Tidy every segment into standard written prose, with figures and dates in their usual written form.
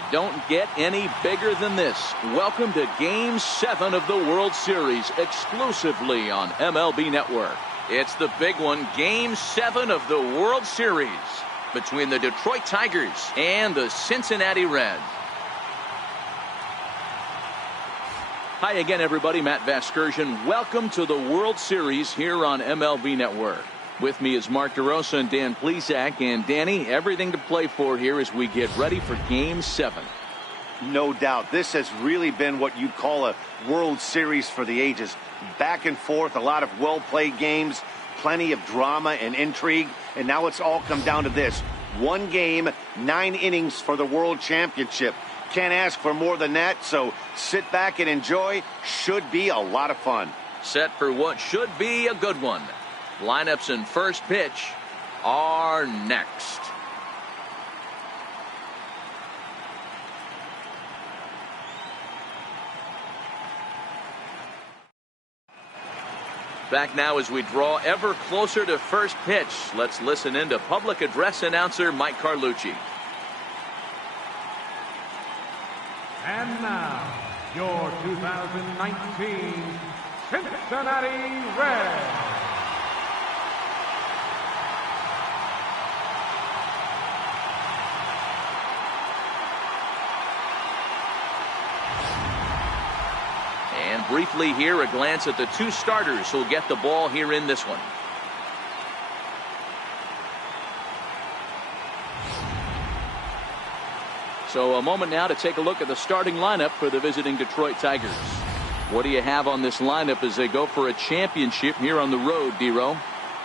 They don't get any bigger than this. Welcome to Game 7 of the World Series, exclusively on MLB Network. It's the big one, Game 7 of the World Series between the Detroit Tigers and the Cincinnati Reds. Hi again, everybody. Matt Vasgersian. Welcome to the World Series here on MLB Network. With me is Mark DeRosa and Dan Plesac. And Danny, everything to play for here as we get ready for Game 7. No doubt. This has really been what you'd call a World Series for the ages. Back and forth, a lot of well-played games, plenty of drama and intrigue. And now it's all come down to this. 1 game, 9 innings for the World Championship. Can't ask for more than that, so sit back and enjoy. Should be a lot of fun. Set for what should be a good one. Lineups and first pitch are next. Back now as we draw ever closer to first pitch. Let's listen in to public address announcer Mike Carlucci. And now, your 2019 Cincinnati Reds. And briefly here, a glance at the 2 starters who'll get the ball here in this one. So a moment now to take a look at the starting lineup for the visiting Detroit Tigers. What do you have on this lineup as they go for a championship here on the road, D-Row?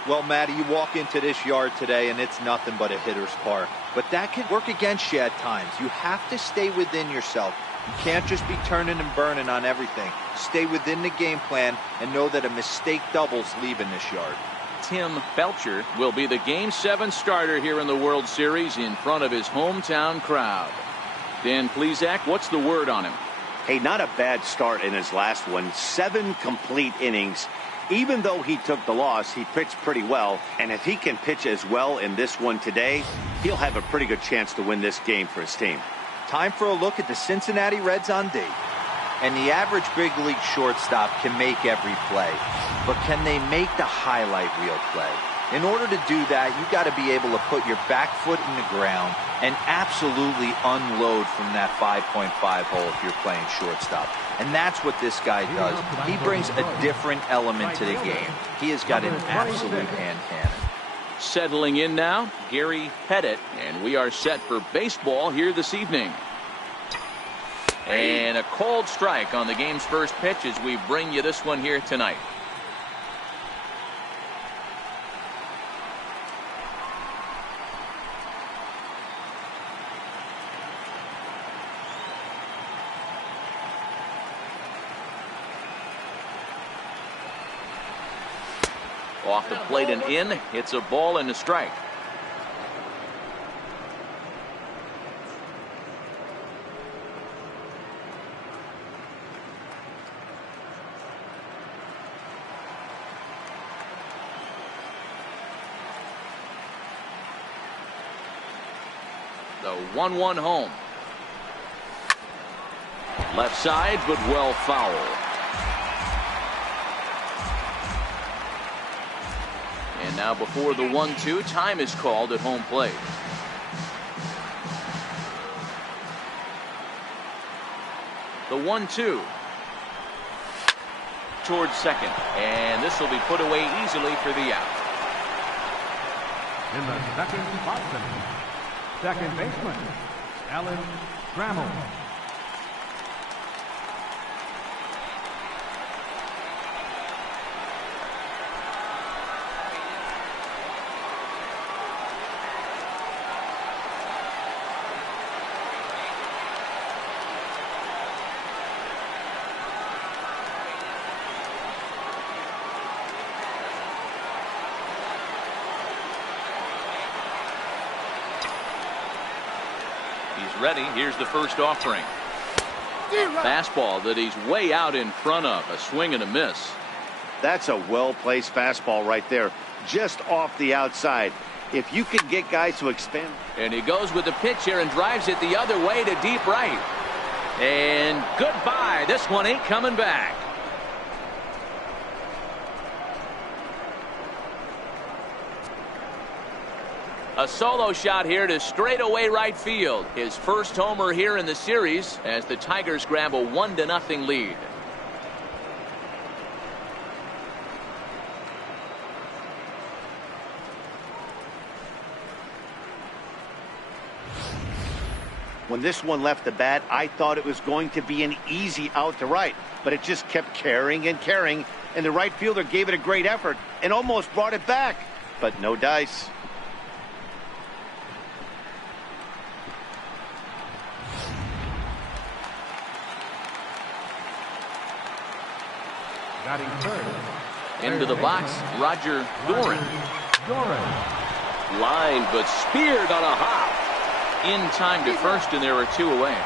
Well, Matty, you walk into this yard today and it's nothing but a hitter's park. But that can work against you at times. You have to stay within yourself. You can't just be turning and burning on everything. Stay within the game plan and know that a mistake doubles leaving this yard. Tim Belcher will be the Game 7 starter here in the World Series in front of his hometown crowd. Dan Plesac, what's the word on him? Hey, not a bad start in his last one. 7 complete innings. Even though he took the loss, he pitched pretty well. And if he can pitch as well in this one today, he'll have a pretty good chance to win this game for his team. Time for a look at the Cincinnati Reds on D. And the average big league shortstop can make every play. But can they make the highlight reel play? In order to do that, you got to be able to put your back foot in the ground and absolutely unload from that 5.5 hole if you're playing shortstop. And that's what this guy does. He brings a different element to the game. He has got an absolute hand cannon. Settling in now, Gary Pettit, and we are set for baseball here this evening. And a cold strike on the game's first pitch as we bring you this one here tonight. Off the plate and in. It's a ball and a strike. The 1-1 home. Left side, but well foul. And now before the 1-2, time is called at home plate. The 1-2 towards second, and this will be put away easily for the out. In the second box, second baseman, Alan Trammell. He's ready. Here's the first offering. Fastball that he's way out in front of. A swing and a miss. That's a well-placed fastball right there, just off the outside. If you can get guys to expand. And he goes with the pitch here and drives it the other way to deep right. And goodbye. This one ain't coming back. A solo shot here to straightaway right field. His first homer here in the series as the Tigers grab a 1-0 lead. When this one left the bat, I thought it was going to be an easy out to right, but it just kept carrying and carrying, and the right fielder gave it a great effort and almost brought it back, but no dice. Batting third. Into the box, Roger Dorn. Line, but speared on a hop. In time to first, and there are 2 away.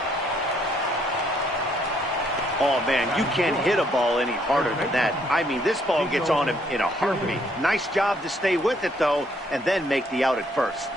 Oh, man, you can't hit a ball any harder than that. I mean, this ball gets on him in a heartbeat. Nice job to stay with it, though, and then make the out at first.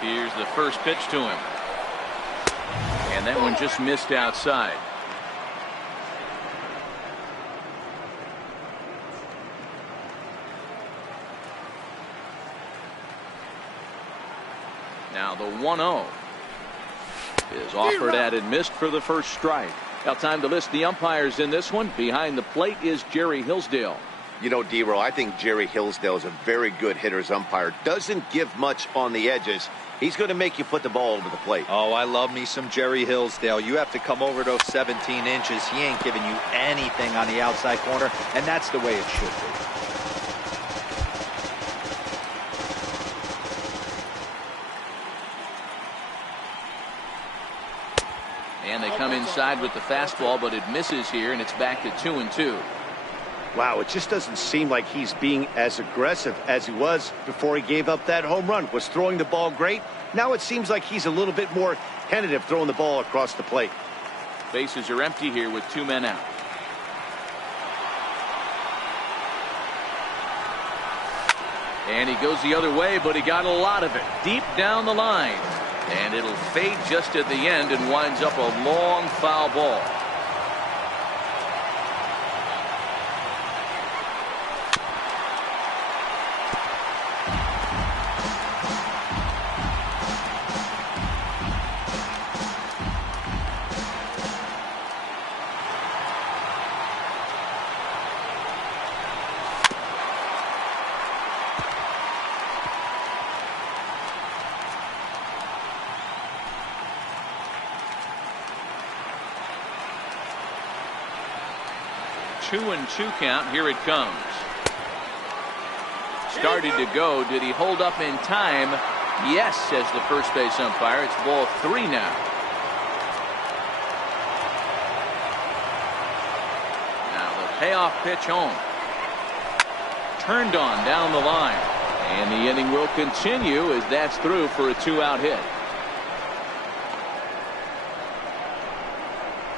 Here's the first pitch to him. And that one just missed outside. Now the 1-0 is offered at and missed for the first strike. Now time to list the umpires in this one. Behind the plate is Jerry Hillsdale. You know, D-Row, I think Jerry Hillsdale is a very good hitter's umpire. Doesn't give much on the edges. He's going to make you put the ball over the plate. Oh, I love me some Jerry Hillsdale. You have to come over those 17 inches. He ain't giving you anything on the outside corner, and that's the way it should be. And they come inside with the fastball, but it misses here, and it's back to 2-2. Wow, it just doesn't seem like he's being as aggressive as he was before he gave up that home run. Was throwing the ball great. Now it seems like he's a little bit more tentative throwing the ball across the plate. Bases are empty here with 2 men out. And he goes the other way, but he got a lot of it deep down the line. And it'll fade just at the end and winds up a long foul ball. Two and 2 count. Here it comes. Started to go. Did he hold up in time? Yes, says the first base umpire. It's ball 3 now. Now the payoff pitch home. Turned on down the line. And the inning will continue as that's through for a 2-out hit.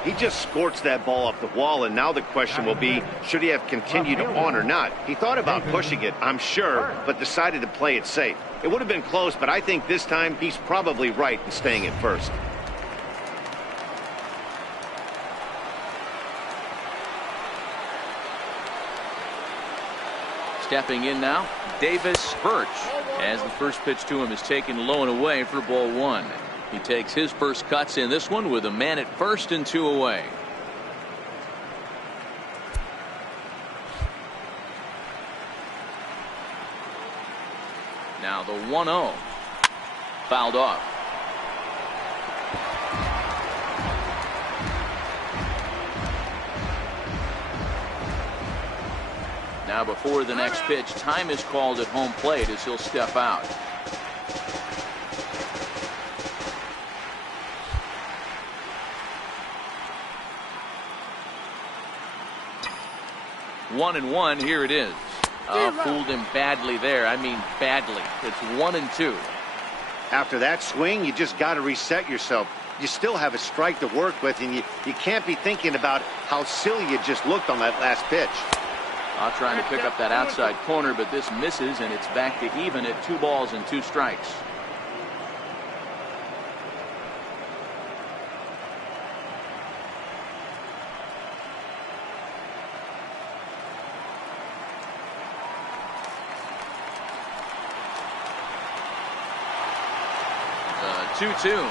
He just scorched that ball up the wall, and now the question will be, should he have continued on or not? He thought about pushing it, I'm sure, but decided to play it safe. It would have been close, but I think this time he's probably right in staying at first. Stepping in now, Birch, as the first pitch to him is taken low and away for ball 1. He takes his first cuts in this one with a man at first and 2 away. Now the 1-0 fouled off. Now before the next pitch, time is called at home plate as he'll step out. One and one, here it is. Fooled him badly there. I mean badly. It's 1-2. After that swing, you just got to reset yourself. You still have a strike to work with, and you can't be thinking about how silly you just looked on that last pitch. Trying to pick up that outside corner, but this misses, and it's back to even at 2 balls and 2 strikes. The 2-2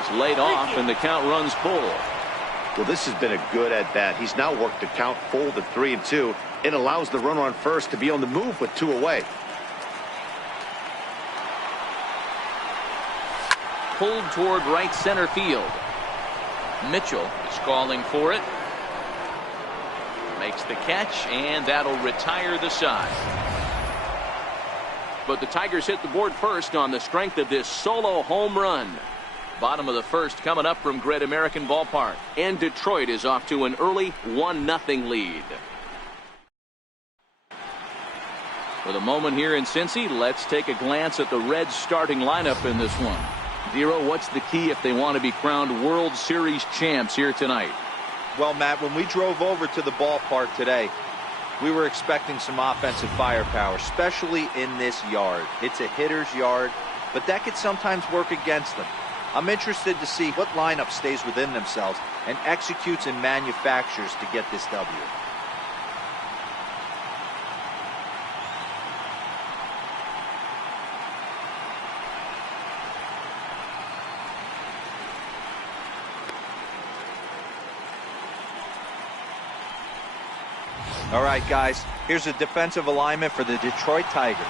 is laid off, and the count runs full. Well, this has been a good at-bat. He's now worked the count full to 3-2. It allows the runner on first to be on the move with 2 away. Pulled toward right center field. Mitchell is calling for it. Makes the catch, and that'll retire the side. But the Tigers hit the board first on the strength of this solo home run. Bottom of the first coming up from Great American Ballpark. And Detroit is off to an early 1-0 lead. For the moment here in Cincy, let's take a glance at the Reds starting lineup in this one. Zero, what's the key if they want to be crowned World Series champs here tonight? Well, Matt, when we drove over to the ballpark today, we were expecting some offensive firepower, especially in this yard. It's a hitter's yard, but that could sometimes work against them. I'm interested to see what lineup stays within themselves and executes and manufactures to get this W. All right, guys, here's a defensive alignment for the Detroit Tigers.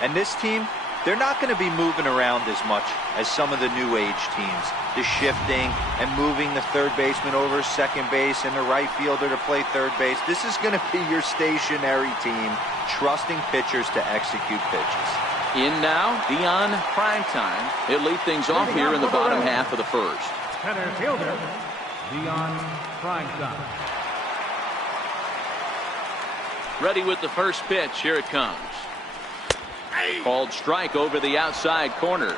And this team, they're not going to be moving around as much as some of the new age teams. The shifting and moving the third baseman over second base and the right fielder to play third base. This is going to be your stationary team, trusting pitchers to execute pitches. In now, Deion primetime. He'll lead things off here in the bottom half of the first. Center fielder, Deion Primetime. Ready with the first pitch. Here it comes. Called strike over the outside corner.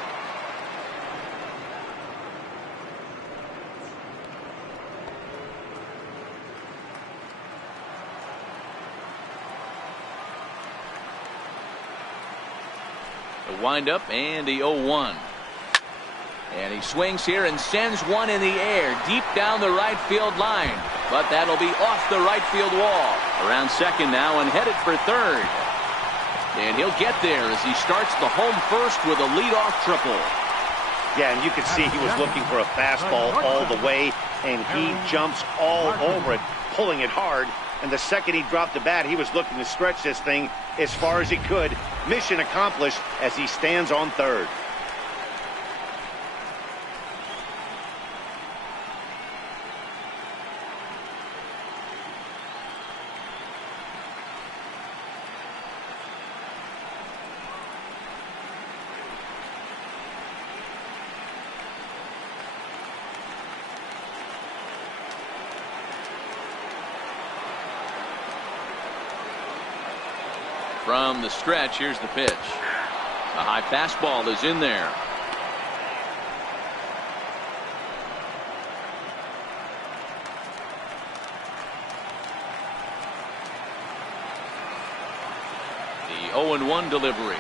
The windup and the 0-1. And he swings here and sends one in the air deep down the right field line. But that'll be off the right field wall. Around second now and headed for third. And he'll get there as he starts the home first with a leadoff triple. Yeah, and you can see he was looking for a fastball all the way, and he jumps all over it, pulling it hard. And the second he dropped the bat, he was looking to stretch this thing as far as he could. Mission accomplished as he stands on third. From the stretch, here's the pitch. A high fastball is in there. The 0-1 delivery.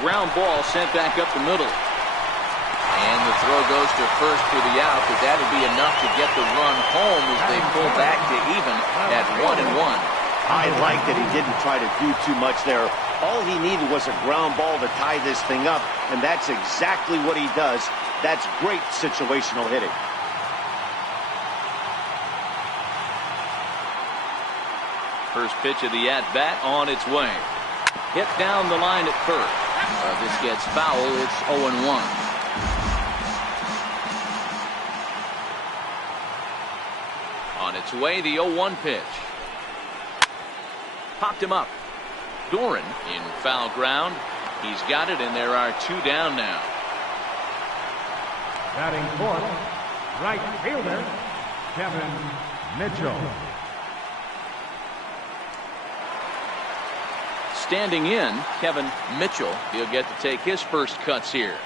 Ground ball sent back up the middle. And the throw goes to first for the out, but that'll be enough to get the run home as they pull back to even at 1-1. I like that he didn't try to do too much there. All he needed was a ground ball to tie this thing up, and that's exactly what he does. That's great situational hitting. First pitch of the at-bat on its way. Hit down the line at first. This gets foul. It's 0-1. On its way, the 0-1 pitch. Popped him up. Dorn in foul ground. He's got it, and there are 2 down now. Batting fourth, right fielder, Kevin Mitchell. Standing in, Kevin Mitchell. He'll get to take his first cuts here.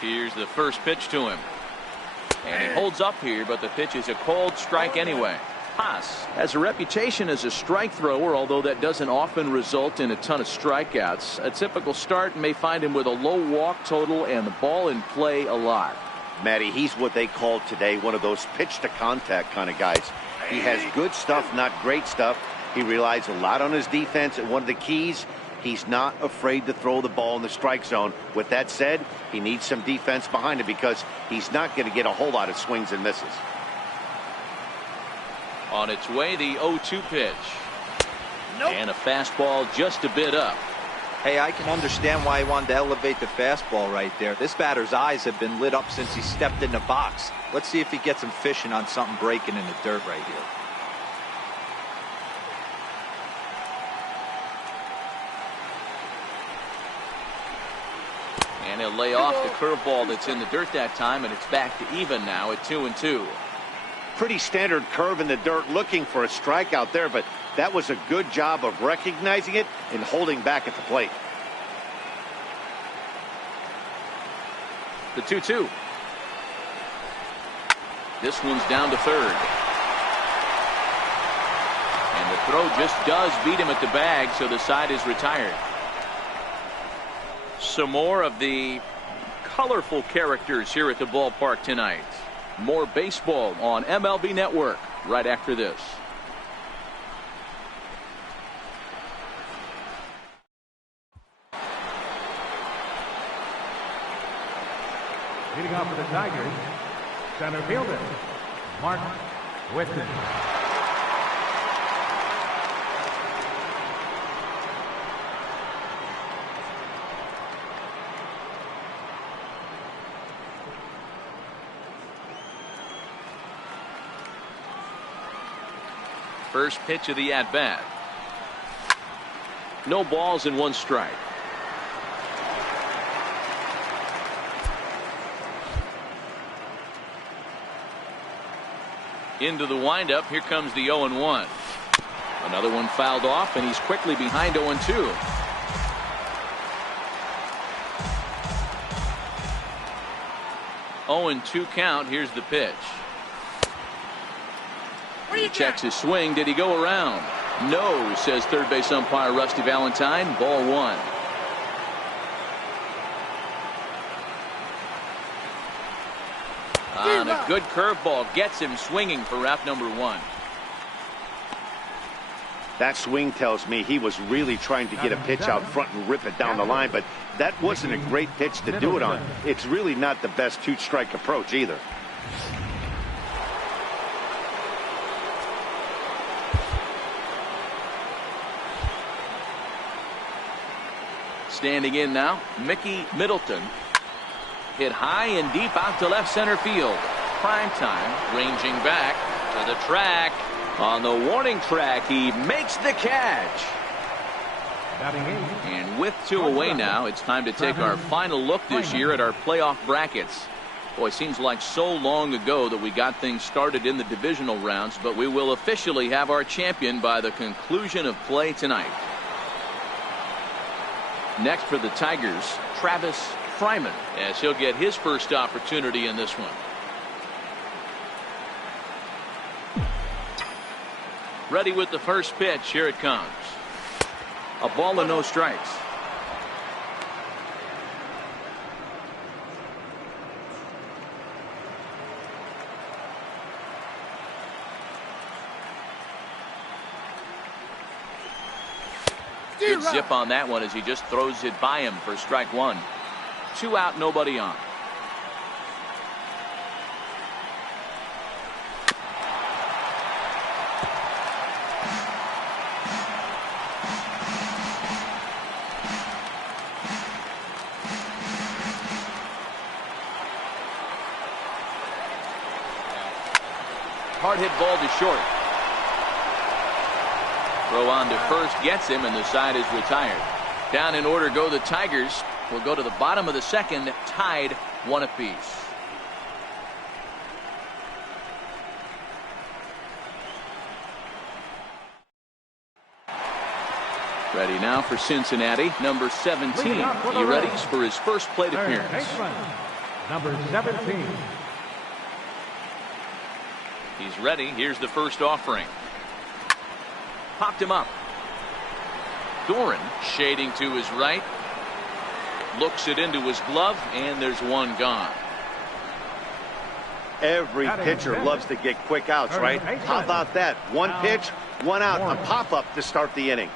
Here's the first pitch to him. And he holds up here, but the pitch is a cold strike anyway. Haas has a reputation as a strike thrower, although that doesn't often result in a ton of strikeouts. A typical start may find him with a low walk total and the ball in play a lot. Matty, he's what they call today one of those pitch-to-contact kind of guys. He has good stuff, not great stuff. He relies a lot on his defense, and one of the keys, he's not afraid to throw the ball in the strike zone. With that said, he needs some defense behind him because he's not going to get a whole lot of swings and misses. On its way, the 0-2 pitch. Nope. And a fastball just a bit up. Hey, I can understand why he wanted to elevate the fastball right there. This batter's eyes have been lit up since he stepped in the box. Let's see if he gets him fishing on something breaking in the dirt right here. And he'll lay off the curveball that's in the dirt that time, and it's back to even now at 2-2. Pretty standard curve in the dirt, looking for a strikeout there, but that was a good job of recognizing it and holding back at the plate. The 2-2. This one's down to third. And the throw just does beat him at the bag, so the side is retired. Some more of the colorful characters here at the ballpark tonight. More baseball on MLB Network right after this. Leading off for the Tigers, center fielder, Mark Whitson. First pitch of the at-bat. No balls and 1 strike. Into the windup. Here comes the 0-1. Another one fouled off, and he's quickly behind 0-2. Oh, 2 count. Here's the pitch. He checks his swing. Did he go around? No, says third base umpire Rusty Valentine. Ball 1. And a good curveball gets him swinging for route number 1. That swing tells me he was really trying to get a pitch out front and rip it down the line, but that wasn't a great pitch to do it on. It's really not the best 2-strike approach either. Standing in now, Mickey Middleton. Hit high and deep out to left center field. Prime time, ranging back to the track. On the warning track, he makes the catch. And with 2 away now, it's time to take our final look this year at our playoff brackets. Boy, it seems like so long ago that we got things started in the divisional rounds, but we will officially have our champion by the conclusion of play tonight. Next for the Tigers, Travis Fryman, as he'll get his first opportunity in this one. Ready with the first pitch. Here it comes. A ball and no strikes. Good zip on that one as he just throws it by him for strike 1. 2 out, nobody on. hard hit ball to short. Throw on to first gets him, and the side is retired. Down in order go the Tigers. We'll go to the bottom of the second, tied 1 apiece. Ready now for Cincinnati, number 17. He ready for his first plate appearance. Number 17. He's ready. Here's the first offering. Popped him up. Dorn shading to his right. Looks it into his glove, and there's one gone. Every pitcher loves to get quick outs, right? How about that? One pitch, one out, a pop-up to start the inning.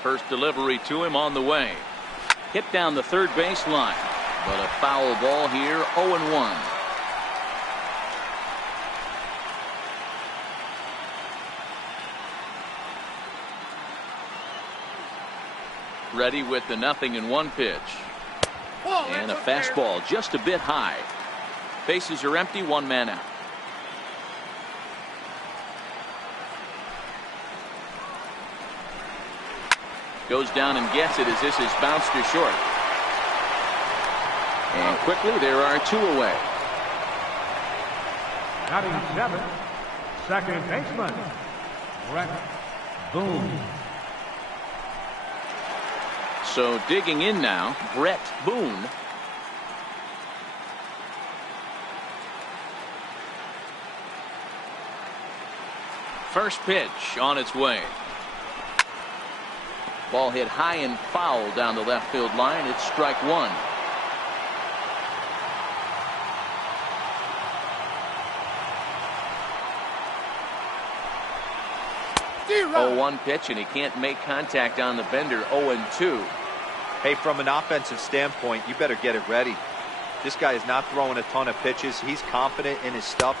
First delivery to him on the way. Hit down the third base line, but a foul ball here, 0-1. Ready with the 0-1 pitch. And a fastball just a bit high. Bases are empty, 1 man out. Goes down and gets it as this is bounced to short. And quickly there are 2 away. Batting 7, second baseman, Bret, Boone. So digging in now, Bret Boone. First pitch on its way. Ball hit high and foul down the left field line. It's strike 1. Oh, 1 pitch, and he can't make contact on the bender. 0-2. Hey, from an offensive standpoint, you better get it ready. This guy is not throwing a ton of pitches. He's confident in his stuff.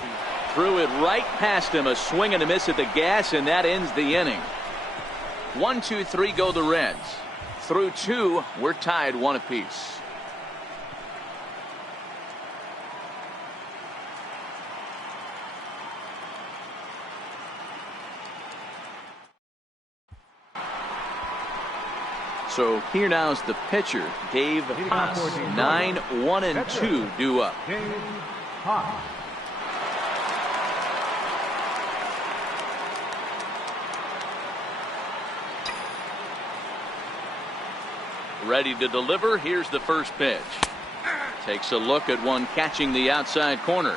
Threw it right past him. A swing and a miss at the gas, and that ends the inning. 1, 2, 3 go the Reds. Through 2, we're tied 1 apiece. So here now is the pitcher, Dave Haas. 9, 1, and 2 due up. Dave Haas. Ready to deliver. Here's the first pitch. Takes a look at one catching the outside corner.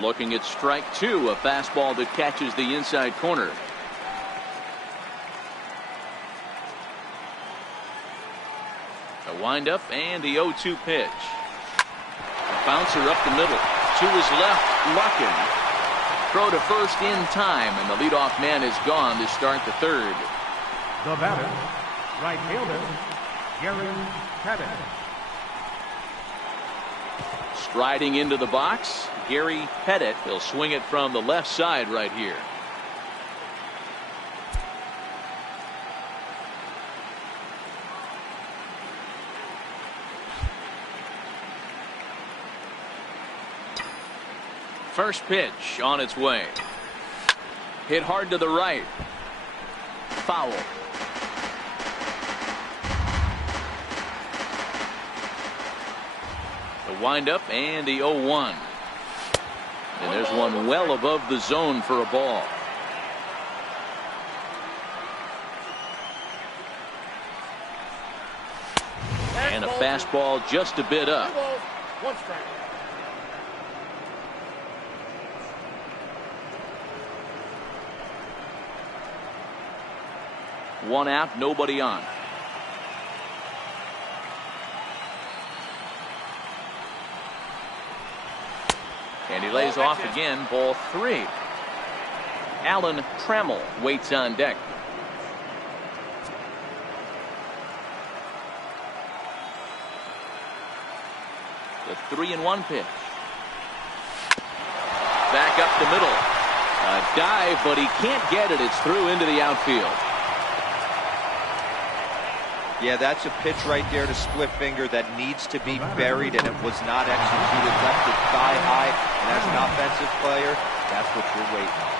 Looking at strike 2, a fastball that catches the inside corner. A windup and the 0-2 pitch. A bouncer up the middle. To his left, Larkin. Throw to first in time, and the leadoff man is gone to start the third. The batter, right fielder, Gary Pettit. Striding into the box, Gary Pettit. He'll swing it from the left side right here. First pitch on its way. Hit hard to the right. Foul. The windup and the 0-1. And there's one well above the zone for a ball. And a fastball just a bit up. 1 strike. One out, nobody on. And he lays off again, ball 3. Alan Trammell waits on deck. The 3-1 pitch. Back up the middle. A dive, but he can't get it. It's through into the outfield. Yeah, that's a pitch right there to split finger that needs to be buried, and it was not executed. Left it thigh high, and as an offensive player, that's what you're waiting on.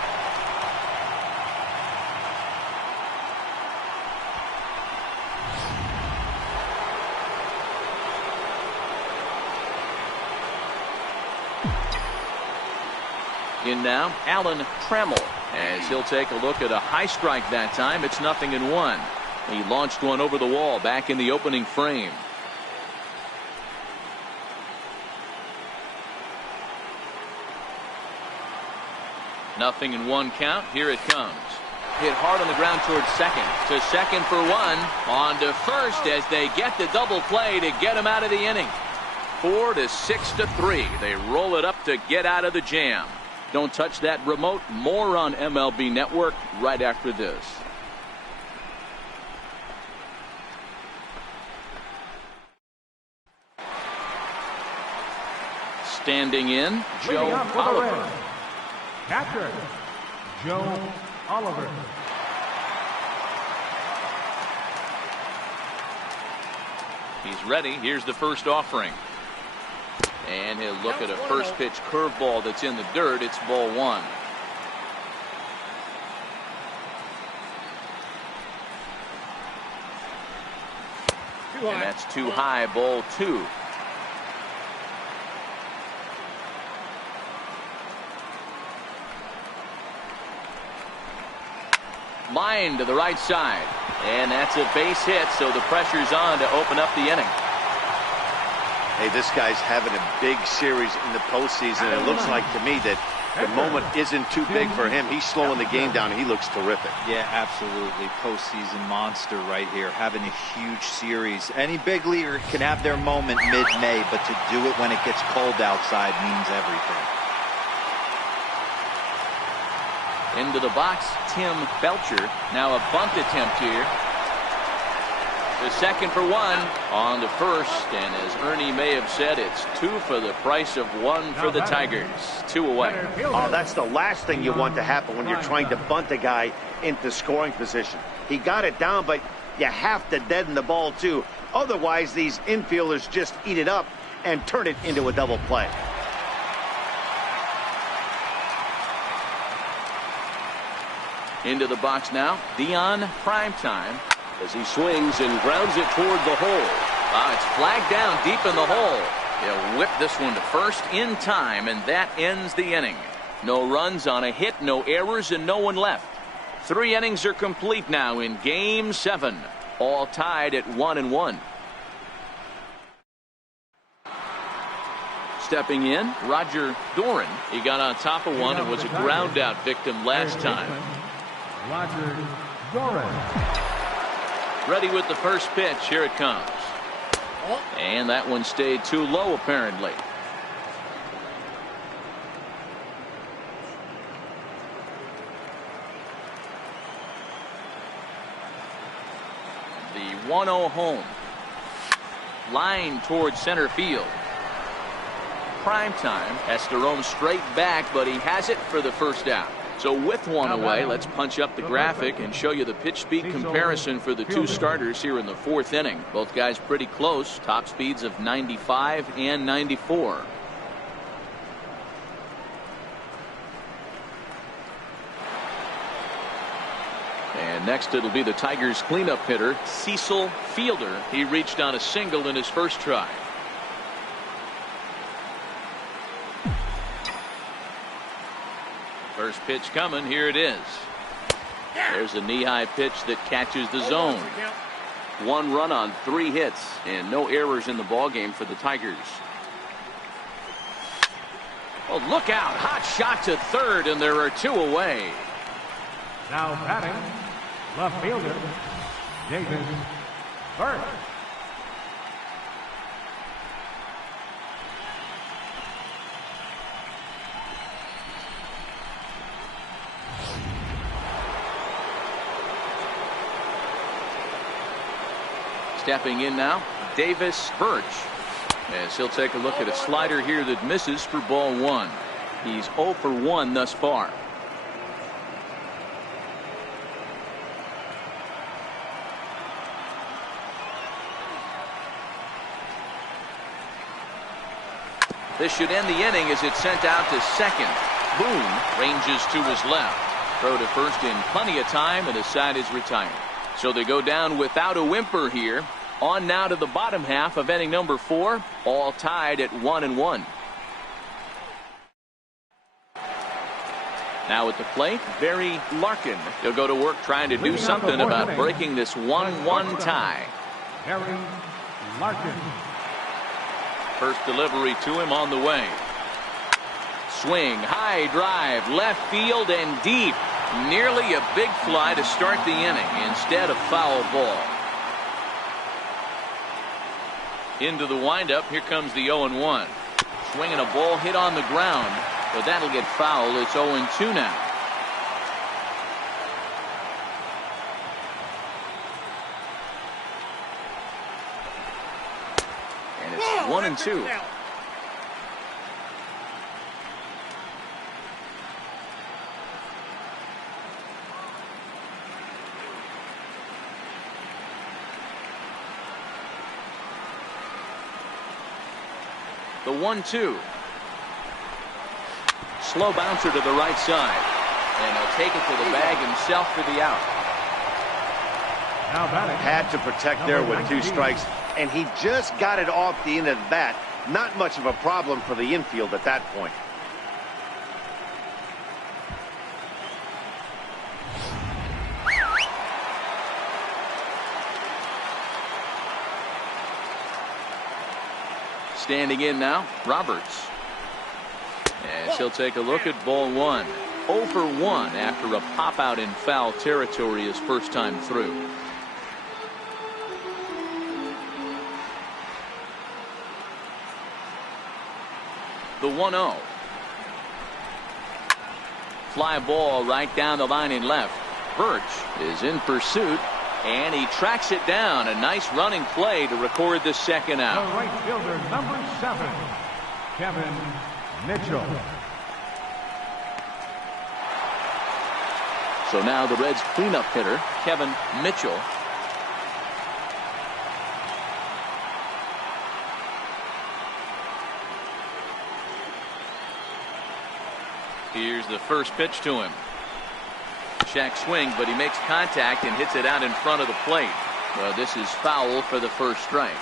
In now, Alan Trammell, as he'll take a look at a high strike that time. It's 0-1. He launched one over the wall back in the opening frame. Nothing in 1 count. Here it comes. Hit hard on the ground towards second. To second for 1. On to first as they get the double play to get him out of the inning. 4 to 6 to 3. They roll it up to get out of the jam. Don't touch that remote. More on MLB Network right after this. Standing in, Joe Oliver. Catcher, Joe Oliver. He's ready. Here's the first offering. And he'll look at a first pitch curveball that's in the dirt. It's ball 1. And that's too high, ball 2. Line to the right side. And that's a base hit, so the pressure's on to open up the inning. Hey, this guy's having a big series in the postseason. It looks like to me that the moment isn't too big for him. He's slowing the game down. He looks terrific. Yeah, absolutely. Postseason monster right here, having a huge series. Any big leaguer can have their moment mid-May, but to do it when it gets cold outside means everything. Into the box, Tim Belcher. Now a bunt attempt here. The second for 1. On to first, and as Ernie may have said, it's 2 for the price of 1 for the Tigers. 2 away. Oh, that's the last thing you want to happen when you're trying to bunt a guy into scoring position. He got it down, but you have to deaden the ball too. Otherwise, these infielders just eat it up and turn it into a double play. Into the box now, Deion Primetime. As he swings and grounds it toward the hole. It's flagged down deep in the hole. He'll whip this one to first in time, and that ends the inning. No runs on a hit, no errors, and no one left. 3 innings are complete now in Game 7. All tied at 1-1. Stepping in, Roger Dorn. He got on top of one and was a ground out victim last time. Roger Dorn. Ready with the first pitch. Here it comes. And that one stayed too low, apparently. The 1-0 home. Line towards center field. Primetime has to roam straight back, but he has it for the first out. So with 1 away, let's punch up the graphic and show you the pitch speed comparison for the 2 starters here in the 4th inning. Both guys pretty close, top speeds of 95 and 94. And next it'll be the Tigers cleanup hitter, Cecil Fielder. He reached on a single in his first try. First pitch coming. Here it is. There's a knee-high pitch that catches the zone. 1 run on 3 hits and no errors in the ballgame for the Tigers. Oh, look out. Hot shot to third, and there are 2 away. Now batting, left fielder, David Birch. Stepping in now, Birch. As he'll take a look at a slider here that misses for ball one. He's 0 for 1 thus far. This should end the inning as it's sent out to second. Boone ranges to his left. Throw to first in plenty of time, and the side is retired. So they go down without a whimper here. On now to the bottom half of inning number 4, all tied at 1-1. Now at the plate, Larkin. He'll go to work trying to do something about breaking this 1-1 tie. Larkin. First delivery to him on the way. Swing, high drive, left field and deep. Nearly a big fly to start the inning instead of foul ball. Into the windup, here comes the 0-1. Swinging a ball hit on the ground, but that'll get foul. It's 0-2 now. And it's 1-2. The 1-2. Slow bouncer to the right side. And he'll take it to the bag himself for the out. Now batting. Had to protect there with 2 strikes, and he just got it off the end of the bat. Not much of a problem for the infield at that point. Standing in now, Roberts. As he'll take a look at ball 1. 0 for 1 after a pop out in foul territory his first time through. The 1-0. Fly ball right down the line in left. Birch is in pursuit. And he tracks it down. A nice running play to record the second out. The right fielder, number 7, Kevin Mitchell. So now the Reds cleanup hitter, Kevin Mitchell. Here's the first pitch to him. Check swing, but he makes contact and hits it out in front of the plate. Well, this is foul for the first strike.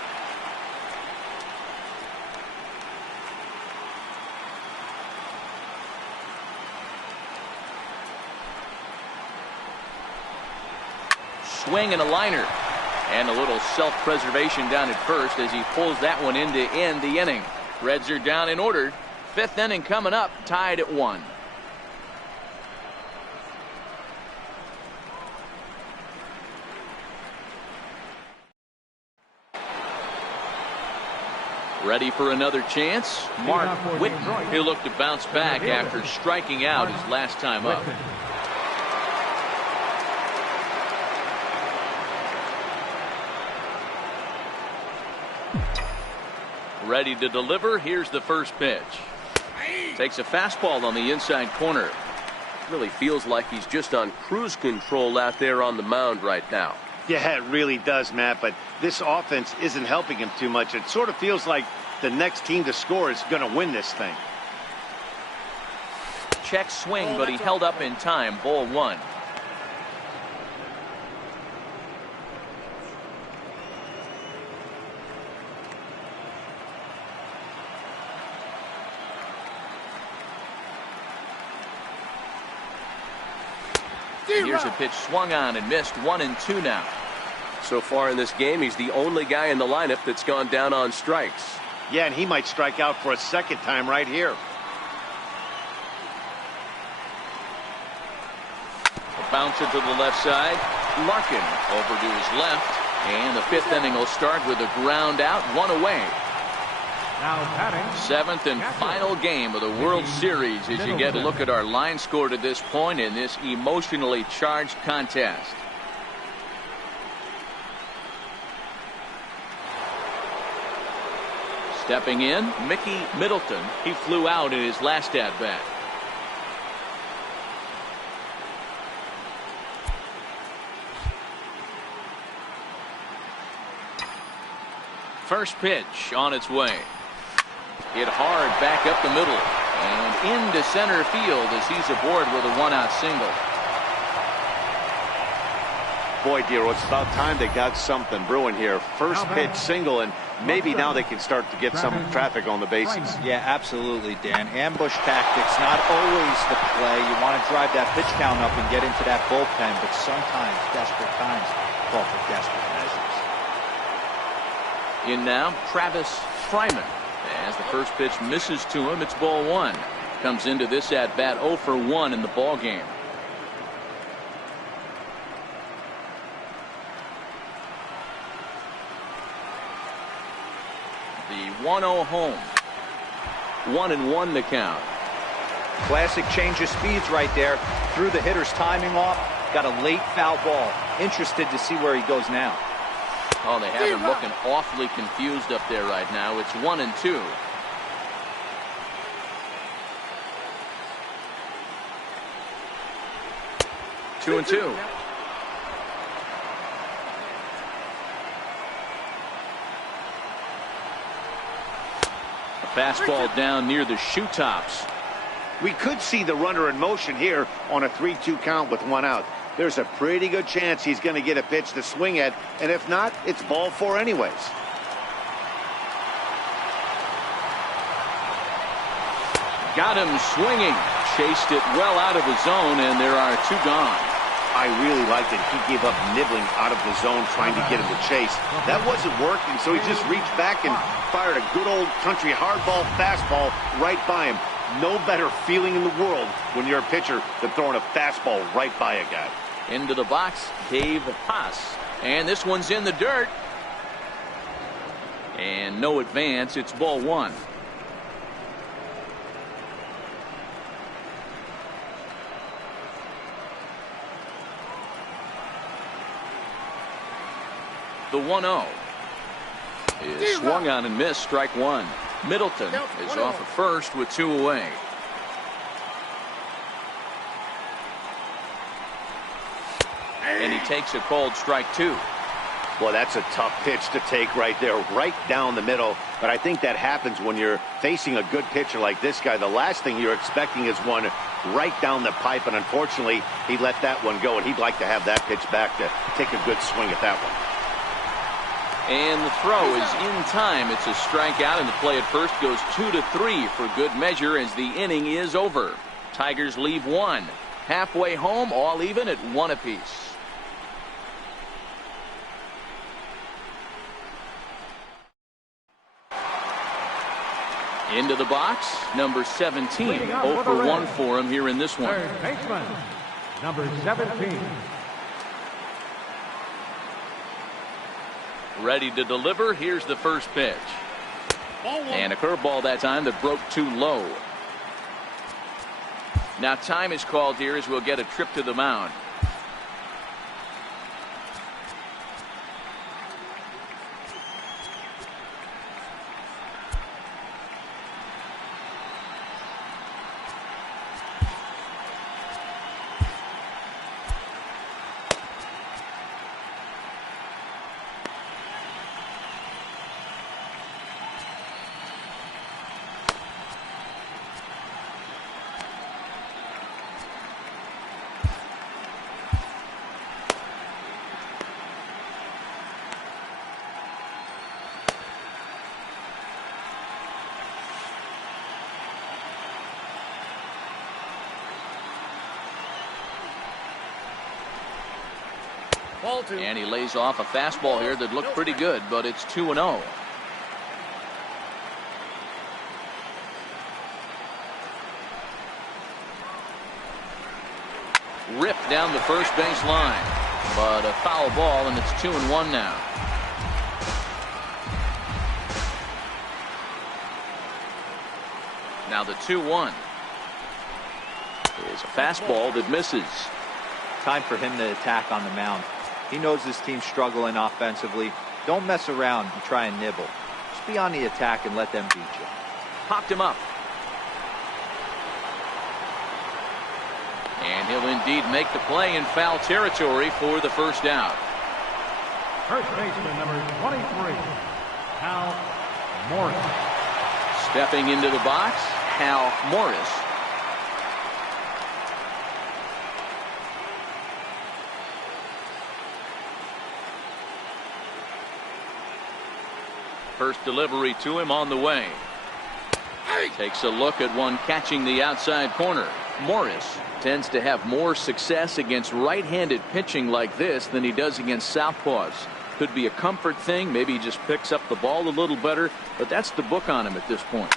Swing and a liner. And a little self-preservation down at first as he pulls that one in to end the inning. Reds are down and ordered. 5th inning coming up, tied at 1. Ready for another chance? Mark Whitten. He'll look to bounce back after striking out his last time up. Ready to deliver. Here's the first pitch. Takes a fastball on the inside corner. Really feels like he's just on cruise control out there on the mound right now. Yeah, it really does, Matt, but this offense isn't helping him too much. It sort of feels like the next team to score is going to win this thing. Check swing, but he held up in time. Ball 1. Here's a pitch swung on and missed. 1-2 now. So far in this game, he's the only guy in the lineup that's gone down on strikes. Yeah, and he might strike out for a second time right here. A bouncer to the left side. Larkin over to his left. And the 5th inning will start with a ground out, 1 away. Now batting. 7th and final game of the World Series as you get a look at our line score to this point in this emotionally charged contest. Stepping in, Mickey Middleton. He flew out in his last at-bat. First pitch on its way. Hit hard back up the middle and into center field as he's aboard with a one-out single. Boy, dear, it's about time they got something brewing here. First pitch single, and maybe now they can start to get some traffic on the bases. Yeah, absolutely, Dan. Ambush tactics, not always the play. You want to drive that pitch count up and get into that bullpen, but sometimes desperate times call for desperate measures. In now, Travis Fryman. As the first pitch misses to him, it's ball one. Comes into this at-bat 0 for 1 in the ball game. The 1-0 home. 1-1 to count. Classic change of speeds right there. Threw the hitter's timing off. Got a late foul ball. Interested to see where he goes now. Oh, they have him looking awfully confused up there right now. It's 1-2. Two and two. A fastball down near the shoe tops. We could see the runner in motion here on a 3-2 count with one out. There's a pretty good chance he's going to get a pitch to swing at, and if not, it's ball four anyways. Got him swinging. Chased it well out of the zone, and there are two gone. I really liked it. He gave up nibbling out of the zone trying to get him to chase. That wasn't working, so he just reached back and fired a good old country hardball fastball right by him. No better feeling in the world when you're a pitcher than throwing a fastball right by a guy. Into the box, Dave Haas. And this one's in the dirt. And no advance. It's ball one. The 1-0 is swung on and missed. Strike one. Middleton is off at first with two away. And he takes a called strike two. Well, that's a tough pitch to take right there, right down the middle. But I think that happens when you're facing a good pitcher like this guy. The last thing you're expecting is one right down the pipe, and unfortunately, he let that one go, and he'd like to have that pitch back to take a good swing at that one. And the throw is in time. It's a strikeout, and the play at first goes 2-3 for good measure as the inning is over. Tigers leave one. Halfway home, all even at one apiece. Into the box, number 17. 0 for 1 for him here in this one. Third baseman, number 17. Ready to deliver. Here's the first pitch. And a curveball that time that broke too low. Now time is called here as we'll get a trip to the mound. And he lays off a fastball here that looked pretty good, but it's 2-0. Ripped down the first base line, but a foul ball, and it's 2-1 now. Now the 2-1 is a fastball that misses. Time for him to attack on the mound. He knows this team's struggling offensively. Don't mess around and try and nibble. Just be on the attack and let them beat you. Popped him up. And he'll indeed make the play in foul territory for the first out. First baseman number 23, Hal Morris. Stepping into the box, Hal Morris. First delivery to him on the way. Takes a look at one catching the outside corner. Morris tends to have more success against right-handed pitching like this than he does against southpaws. Could be a comfort thing. Maybe he just picks up the ball a little better, but that's the book on him at this point.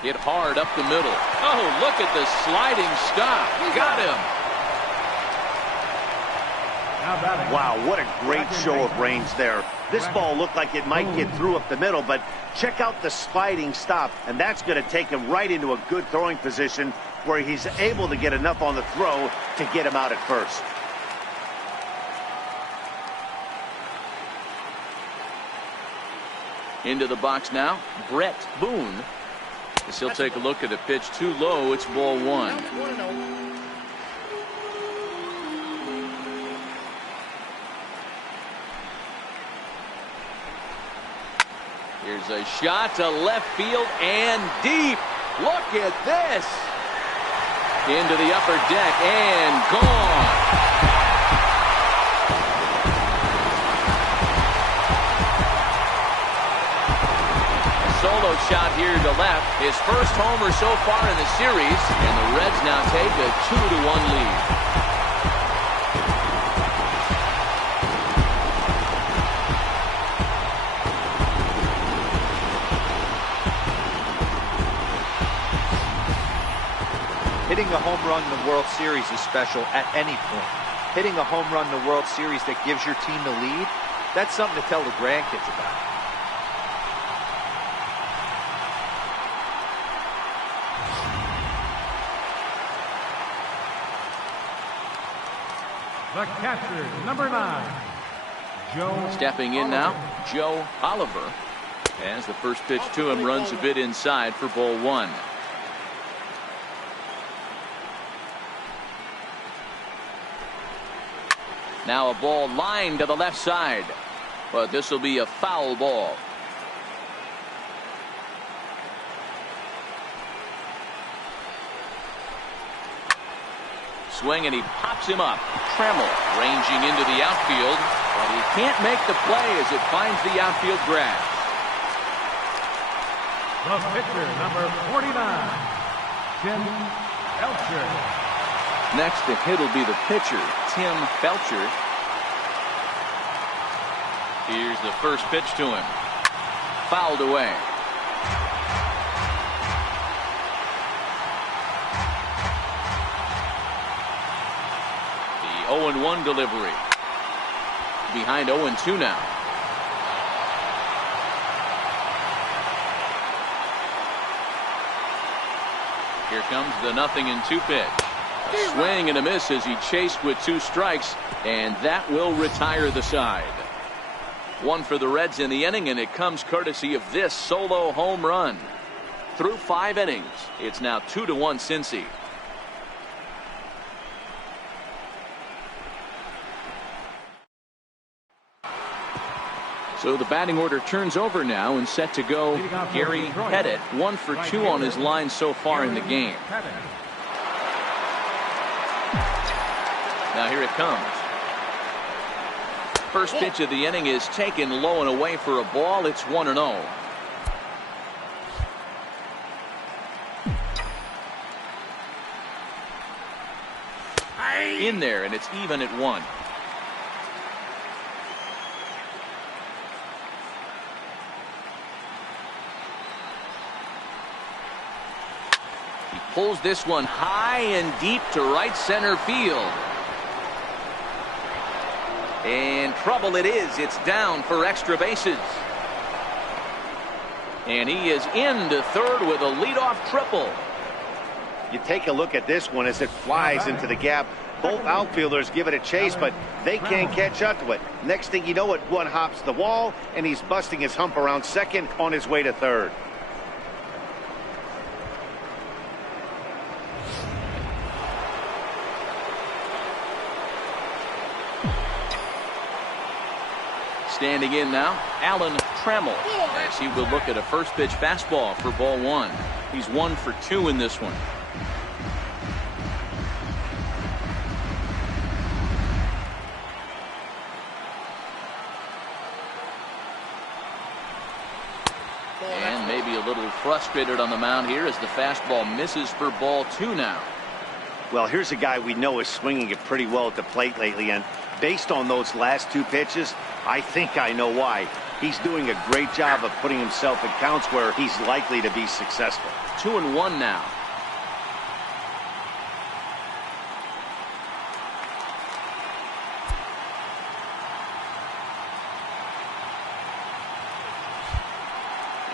Hit hard up the middle. Oh, look at the sliding stop. Got him. Wow, what a great show of range there. This ball looked like it might get through up the middle, but check out the sliding stop, and that's going to take him right into a good throwing position where he's able to get enough on the throw to get him out at first. Into the box now, Bret Boone. As he'll take a look at a pitch too low. It's ball one. Here's a shot to left field and deep. Look at this. Into the upper deck and gone. A solo shot here to left. His first homer so far in the series, and the Reds now take a 2-1 lead. Hitting a home run in the World Series is special at any point. Hitting a home run in the World Series that gives your team the lead, that's something to tell the grandkids about. The catcher, number 9, Joe. Stepping in now, Joe Oliver. As the first pitch to him runs a bit inside for ball one. Now a ball lined to the left side, but this will be a foul ball. Swing, and he pops him up. Trammell ranging into the outfield, but he can't make the play as it finds the outfield grass. The pitcher, number 49, Tim Belcher. Next to hit will be the pitcher, Tim Belcher. Here's the first pitch to him. Fouled away. The 0-1 delivery. Behind 0-2 now. Here comes the 0-2 pitch. A swing and a miss as he chased with 2 strikes, and that will retire the side. One for the Reds in the inning, and it comes courtesy of this solo home run. Through 5 innings, it's now 2-1 Cincy. So the batting order turns over now, and set to go Gary Pettit, 1 for 2 on his line so far in the game. Now here it comes. First pitch of the inning is taken low and away for a ball. It's 1-0. In there, and it's even at 1. He pulls this one high and deep to right center field. And trouble it is. It's down for extra bases. And he is into third with a leadoff triple. You take a look at this one as it flies into the gap. Both outfielders give it a chase, but they can't catch up to it. Next thing you know it, one hops the wall, and he's busting his hump around second on his way to third. Standing in now, Alan Trammell, as he will look at a first pitch fastball for ball one. He's 1 for 2 in this one. And maybe a little frustrated on the mound here as the fastball misses for ball 2 now. Well, here's a guy we know is swinging it pretty well at the plate lately, and based on those last 2 pitches, I think I know why. He's doing a great job of putting himself in counts where he's likely to be successful. 2-1 now.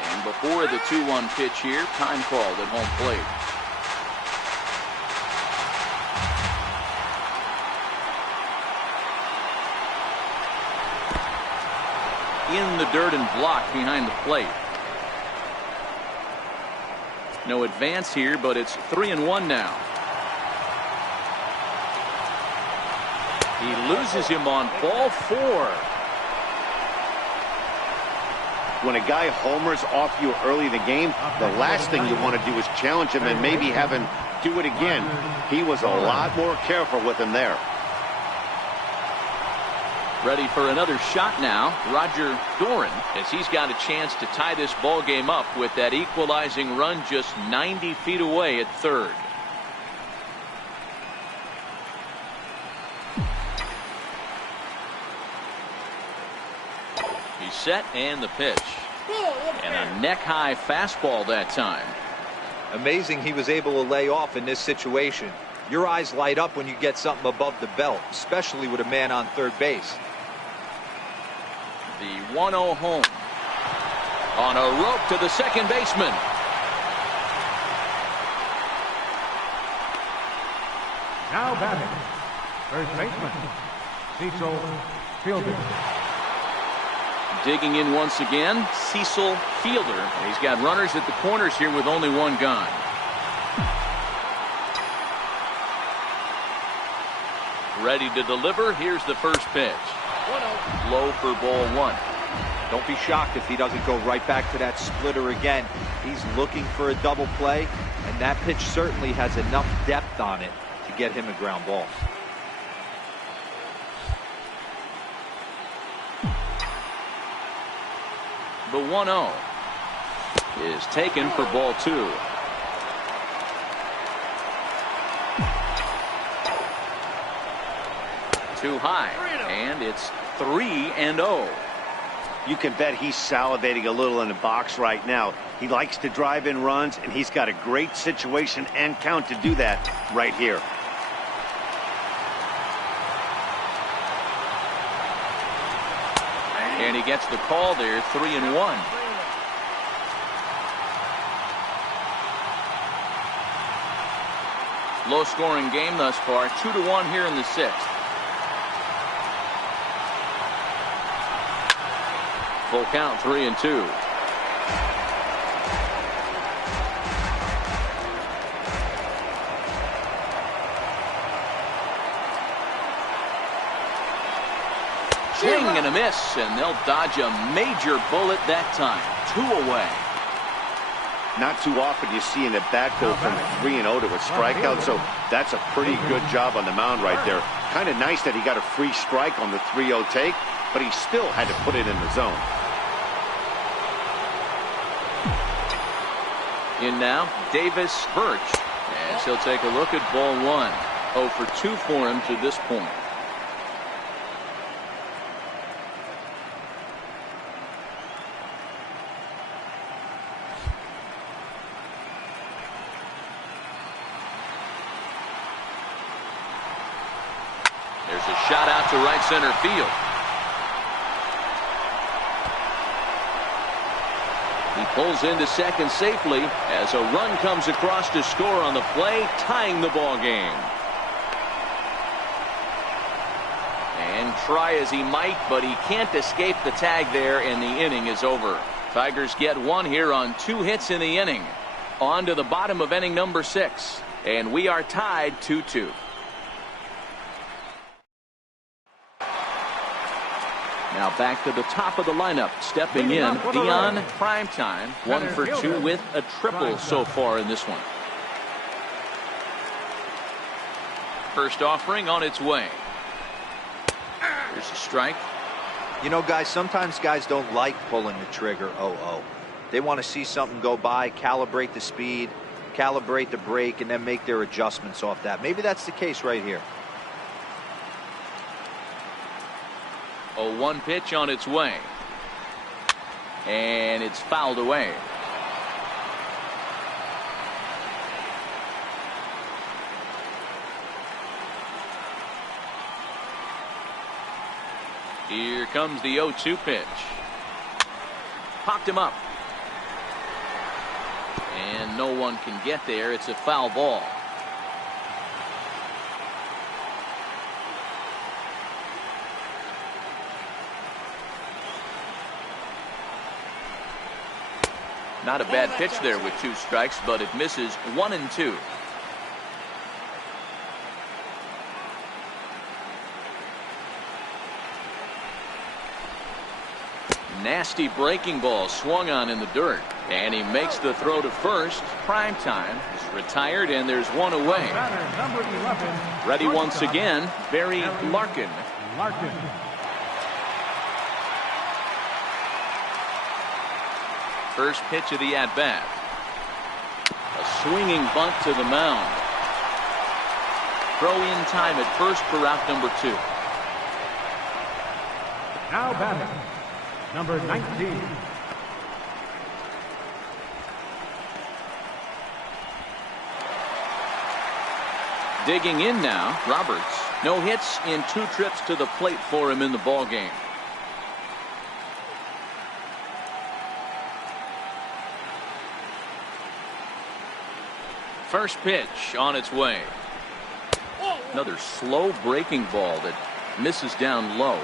And before the 2-1 pitch here, time called at home plate. In the dirt and blocked behind the plate. No advance here, but it's 3-1 now. He loses him on ball 4. When a guy homers off you early in the game, the last thing you want to do is challenge him and maybe have him do it again. He was a lot more careful with him there. Ready for another shot now, Roger Dorn, as he's got a chance to tie this ball game up with that equalizing run just 90 feet away at third. He's set and the pitch. And a neck-high fastball that time. Amazing he was able to lay off in this situation. Your eyes light up when you get something above the belt, especially with a man on third base. The 1-0 home. On a rope to the second baseman. Now batting, first baseman, Cecil Fielder. Digging in once again, Cecil Fielder. He's got runners at the corners here with only one gone. Ready to deliver. Here's the first pitch. Low for ball 1. Don't be shocked if he doesn't go right back to that splitter again. He's looking for a double play, and that pitch certainly has enough depth on it to get him a ground ball. The 1-0 is taken for ball 2. Too high, and it's 3-0. You can bet he's salivating a little in the box right now. He likes to drive in runs, and he's got a great situation and count to do that right here. And he gets the call there, 3-1. Low scoring game thus far, 2-1 here in the 6th. Full count, 3-2. Swing and a miss, and they'll dodge a major bullet that time. 2 away. Not too often you see an at-bat go from 3-0 to a strikeout, so that's a pretty good job on the mound right there. Kind of nice that he got a free strike on the 3-0 take, but he still had to put it in the zone. In now, Davis Birch, as he'll take a look at ball 1. 0 for 2 for him to this point. There's a shot out to right center field. He pulls into second safely as a run comes across to score on the play, tying the ball game. try as he might, but he can't escape the tag there, and the inning is over. Tigers get one here on 2 hits in the inning. On to the bottom of inning number 6, and we are tied 2-2. Now back to the top of the lineup. Stepping in, Deion, primetime, 1 for 2 with a triple so far in this one. First offering on its way. Here's a strike. You know, guys, sometimes guys don't like pulling the trigger 0-0. They want to see something go by, calibrate the speed, calibrate the brake, and then make their adjustments off that. Maybe that's the case right here. 0-1 pitch on its way. And it's fouled away. Here comes the 0-2 pitch. Popped him up. And no one can get there. It's a foul ball. Not a bad pitch there with 2 strikes, but it misses 1 and 2. Nasty breaking ball swung on in the dirt, and he makes the throw to first. Prime time is retired, and there's one away. Number 11, Ready once again, Barry Larkin. Larkin. First pitch of the at-bat. A swinging bunt to the mound. Throw in time at first for out number 2. Now batting, number 19. Digging in now, Roberts. No hits in 2 trips to the plate for him in the ballgame. First pitch on its way. Another slow breaking ball that misses down low.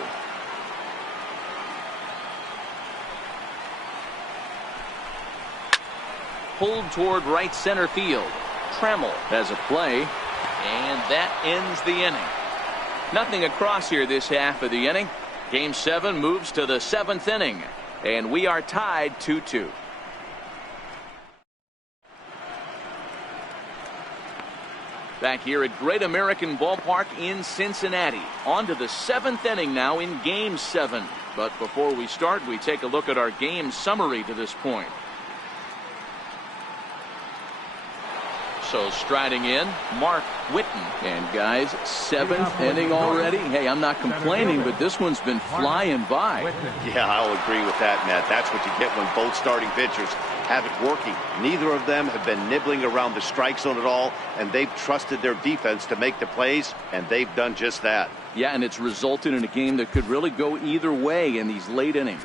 Pulled toward right center field. Trammell has a play, and that ends the inning. Nothing across here this half of the inning. Game 7 moves to the 7th inning, and we are tied 2-2. Back here at Great American Ballpark in Cincinnati. On to the 7th inning now in Game 7. But before we start, we take a look at our game summary to this point. So striding in, Mark Whitten. And guys, 7th inning already. Hey, I'm not complaining, but this one's been flying by. Yeah, I'll agree with that, Matt. That's what you get when both starting pitchers have it working. Neither of them have been nibbling around the strike zone at all, and they've trusted their defense to make the plays, and they've done just that. Yeah, and it's resulted in a game that could really go either way in these late innings.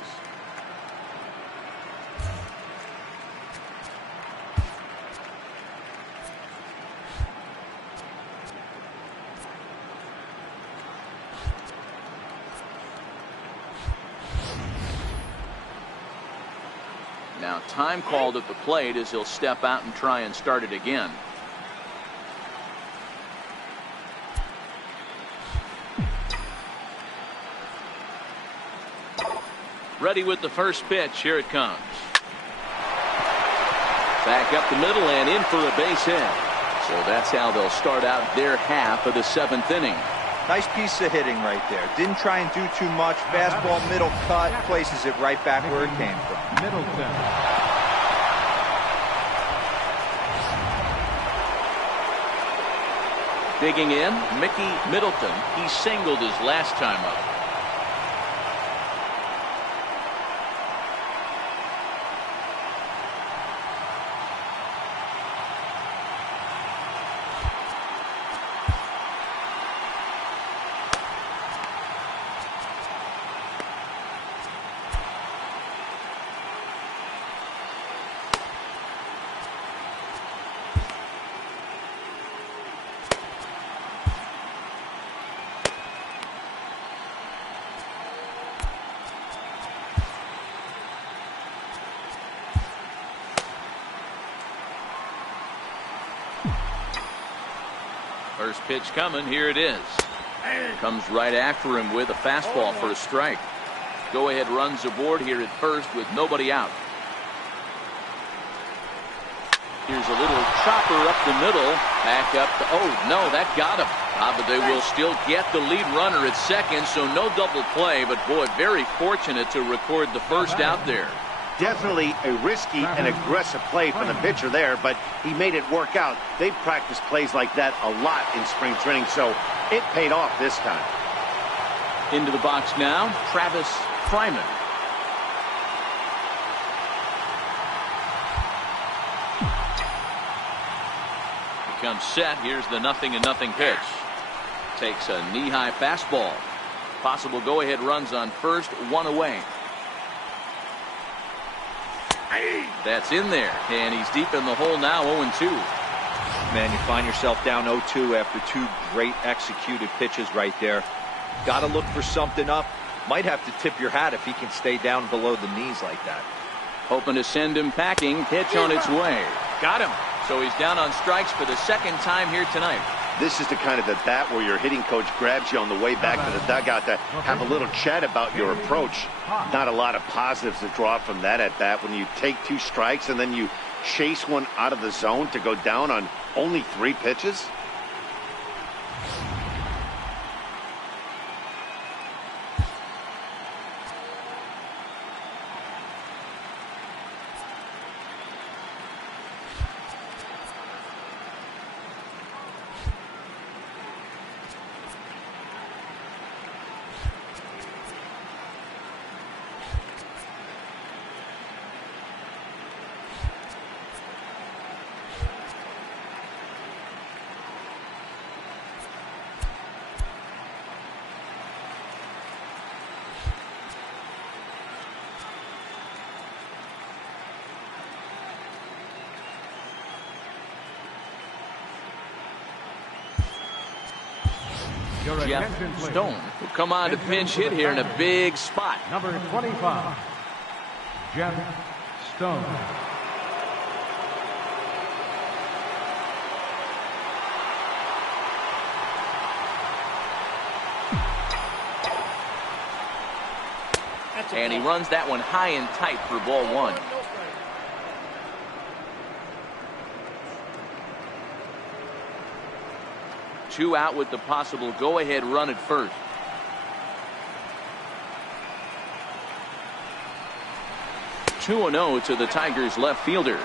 Now time called at the plate as he'll step out and try and start it again. Ready with the first pitch. Here it comes. Back up the middle and in for a base hit. So that's how they'll start out their half of the 7th inning. Nice piece of hitting right there. Didn't try and do too much. Fastball, middle cut, places it right back where it came from. Middleton. Digging in, Mickey Middleton. He singled his last time up. First pitch coming. Here it is. Comes right after him with a fastball for a strike. Go ahead runs aboard here at first with nobody out. Here's a little chopper up the middle. Back up. Oh, no, that got him. But they will still get the lead runner at second, so no double play. But, boy, very fortunate to record the first out there. Definitely a risky and aggressive play for the pitcher there, but he made it work out. They've practiced plays like that a lot in spring training, so it paid off this time. Into the box now, Travis Fryman. Becomes set. Here's the 0-0 pitch. Takes a knee-high fastball. Possible go-ahead runs on first, one away. That's in there, and he's deep in the hole now, 0-2. Man, you find yourself down 0-2 after two great executed pitches right there. Got to look for something up. Might have to tip your hat if he can stay down below the knees like that. Hoping to send him packing. Pitch on its way. Got him. So he's down on strikes for the second time here tonight. This is the kind of at bat where your hitting coach grabs you on the way back to the dugout to have a little chat about your approach. Not a lot of positives to draw from that at bat when you take 2 strikes and then you chase one out of the zone to go down on only 3 pitches. Jeff Stone will come on to pinch hit here in a big spot. Number 25, Jeff Stone. And he runs that one high and tight for ball 1. Two out with the possible go-ahead run at first. Two 2-0 to the Tigers left fielder.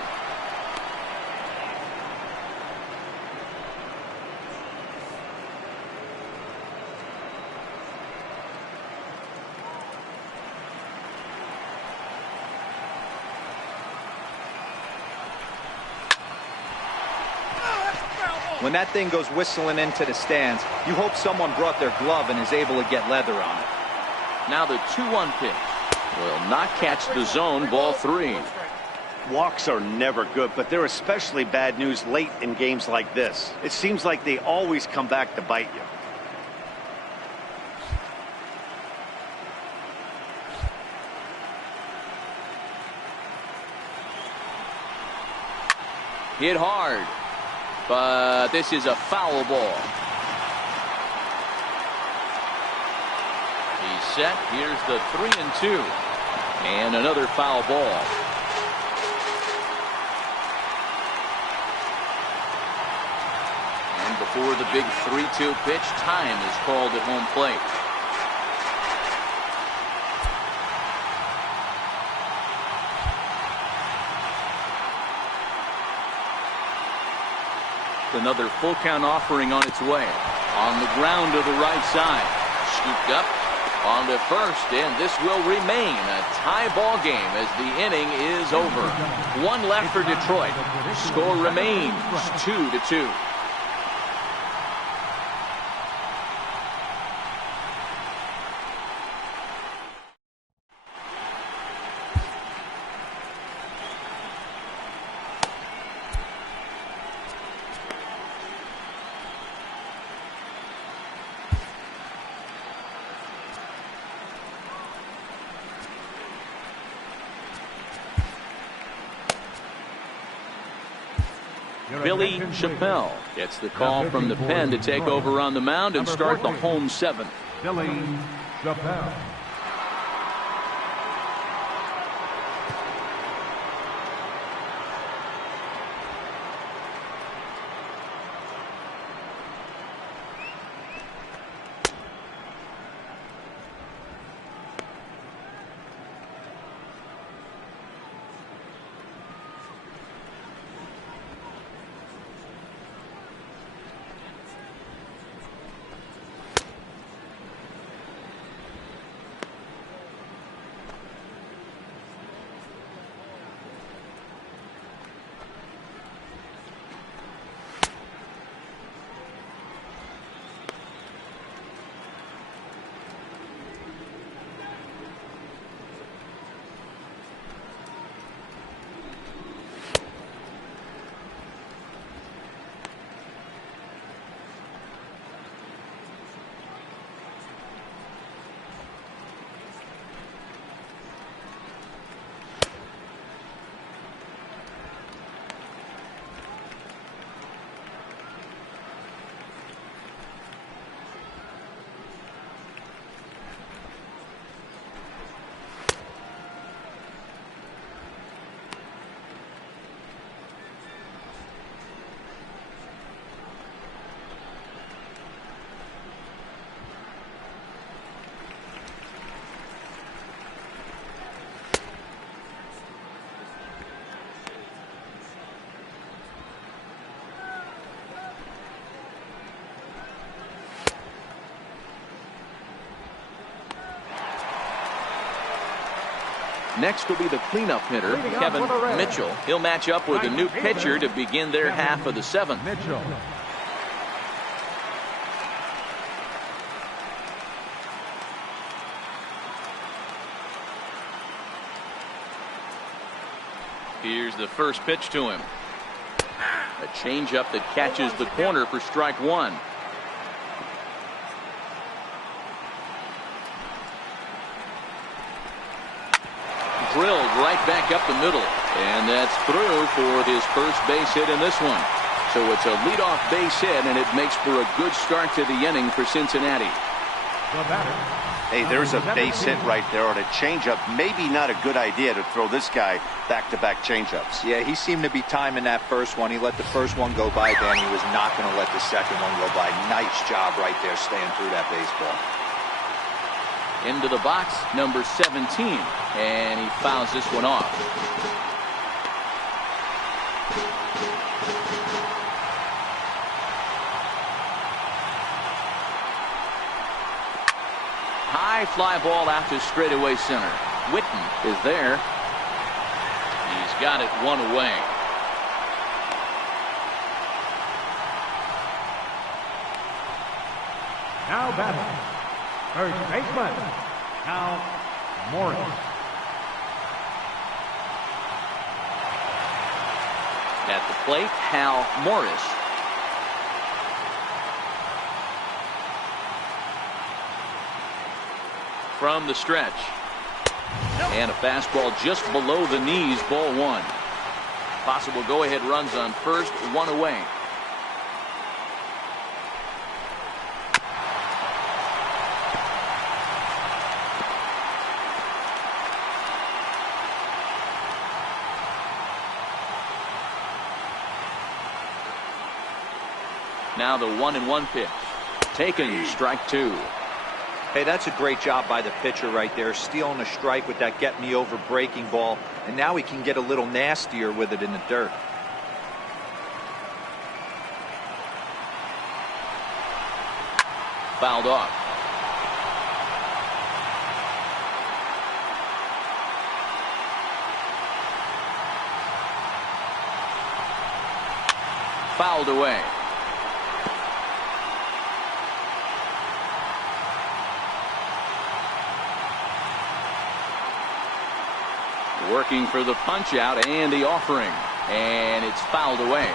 When that thing goes whistling into the stands, you hope someone brought their glove and is able to get leather on it. Now the 2-1 pitch will not catch the zone, ball 3. Walks are never good, but they're especially bad news late in games like this. It seems like they always come back to bite you. Hit hard. But this is a foul ball. He's set. Here's the 3-2. And another foul ball. And before the big 3-2 pitch, time is called at home plate. Another full count offering on its way. On the ground to the right side. Scooped up on the first, and this will remain a tie ball game as the inning is over. One left for Detroit. Score remains 2-2. Billy Chappelle gets the call from the pen to take over on the mound and start the home seventh. Billy Chappelle. Next will be the cleanup hitter, Kevin Mitchell. He'll match up with a new pitcher to begin their half of the seventh. Mitchell. Here's the first pitch to him. A changeup that catches the corner for strike one. Drilled right back up the middle, and that's through for his first base hit in this one. So it's a leadoff base hit, and it makes for a good start to the inning for Cincinnati. Hey, there's a base hit right there on a changeup. Maybe not a good idea to throw this guy back-to-back changeups. Yeah, he seemed to be timing that first one. He let the first one go by, Dan. He was not going to let the second one go by. Nice job right there staying through that baseball. Into the box, number 17, and he fouls this one off. High fly ball out to straightaway center. Witten is there. He's got it one away. Now batting, first baseman, Hal Morris. At the plate, Hal Morris. From the stretch. And a fastball just below the knees, ball one. Possible go-ahead runs on first, one away. Now the 1-1 pitch. Taken, strike two. Hey, that's a great job by the pitcher right there, stealing a strike with that get-me-over breaking ball, and now he can get a little nastier with it in the dirt. Fouled off. Fouled away. Working for the punch out and the offering, and it's fouled away.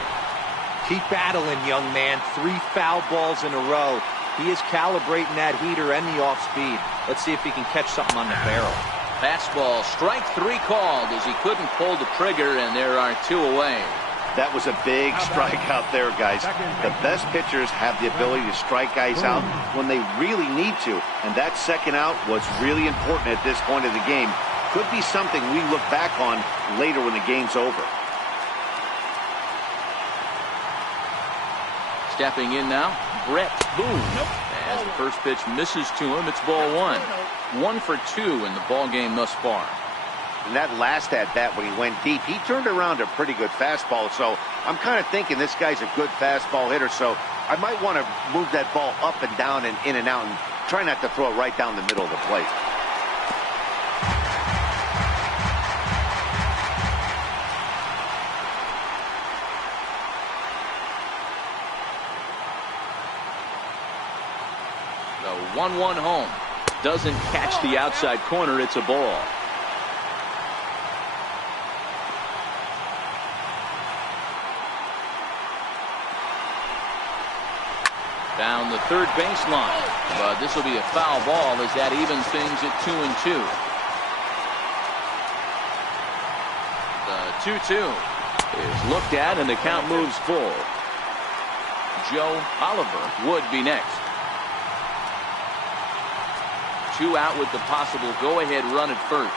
Keep battling, young man. 3 foul balls in a row. He is calibrating that heater and the off speed. Let's see if he can catch something on the barrel. Fastball, strike 3 called as he couldn't pull the trigger, and there are 2 away. That was a big strikeout there, guys. The best pitchers have the ability to strike guys out when they really need to, and that second out was really important at this point of the game. Could be something we look back on later when the game's over. Stepping in now, Bret, Boone. As the first pitch misses to him, it's ball one. 1 for 2 in the ball game thus far. And that last at-bat when he went deep, he turned around a pretty good fastball. So I'm kind of thinking this guy's a good fastball hitter. So I might want to move that ball up and down and in and out and try not to throw it right down the middle of the plate. The 1-1 home. Doesn't catch the outside corner. It's a ball. Down the third baseline, but this will be a foul ball as that evens things at 2-2. The 2-2 is looked at and the count moves full. Joe Oliver would be next. 2 out with the possible go-ahead run at first.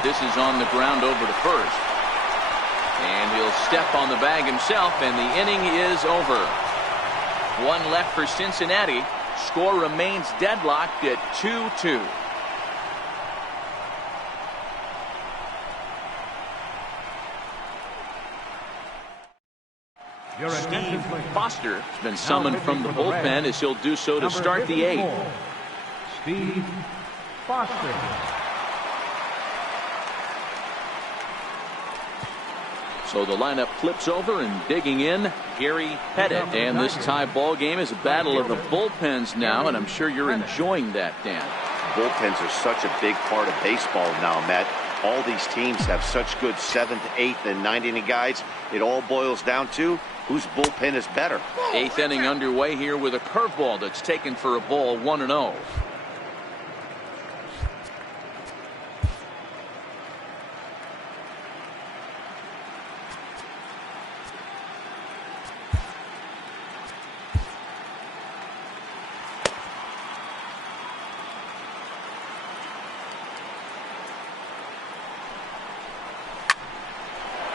This is on the ground over to first. And he'll step on the bag himself, and the inning is over. 1 left for Cincinnati. Score remains deadlocked at 2-2. Steve Foster has been summoned from the bullpen as he'll do so to start the 8th. Steve Foster. So the lineup flips over, and digging in, Gary Pettit. And this tie ball game is a battle of the bullpens now, and I'm sure you're enjoying that, Dan. Bullpens are such a big part of baseball now, Matt. All these teams have such good 7th, 8th, and 9th inning guys. It all boils down to whose bullpen is better. 8th inning underway here with a curveball that's taken for a ball, 1-0.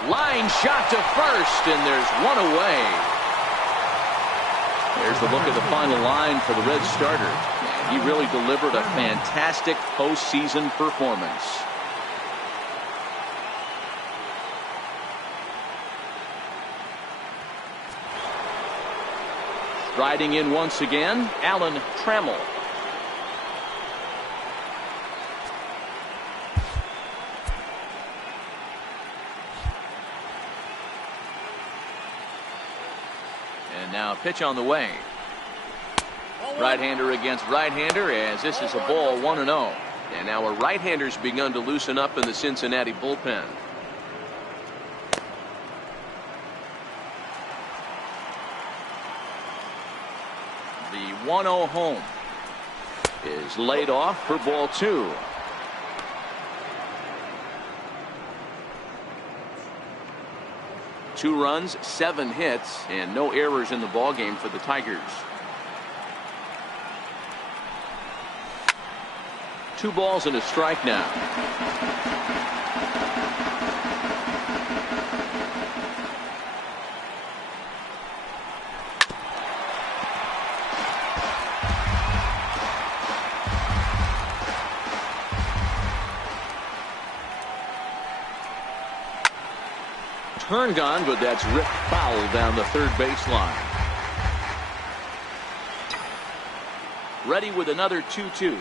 Line shot to first, and there's 1 away. There's the look at the final line for the Red starter. He really delivered a fantastic postseason performance. Riding in once again, Alan Trammell. Now pitch on the way. Right-hander against right-hander, as this is a ball, 1-0. And now a right-hander's begun to loosen up in the Cincinnati bullpen. The 1-0 home is laid off for ball 2. Two runs, 7 hits, and no errors in the ballgame for the Tigers. 2 balls and a strike now. Turn gone, but that's ripped foul down the third baseline. Ready with another 2-2.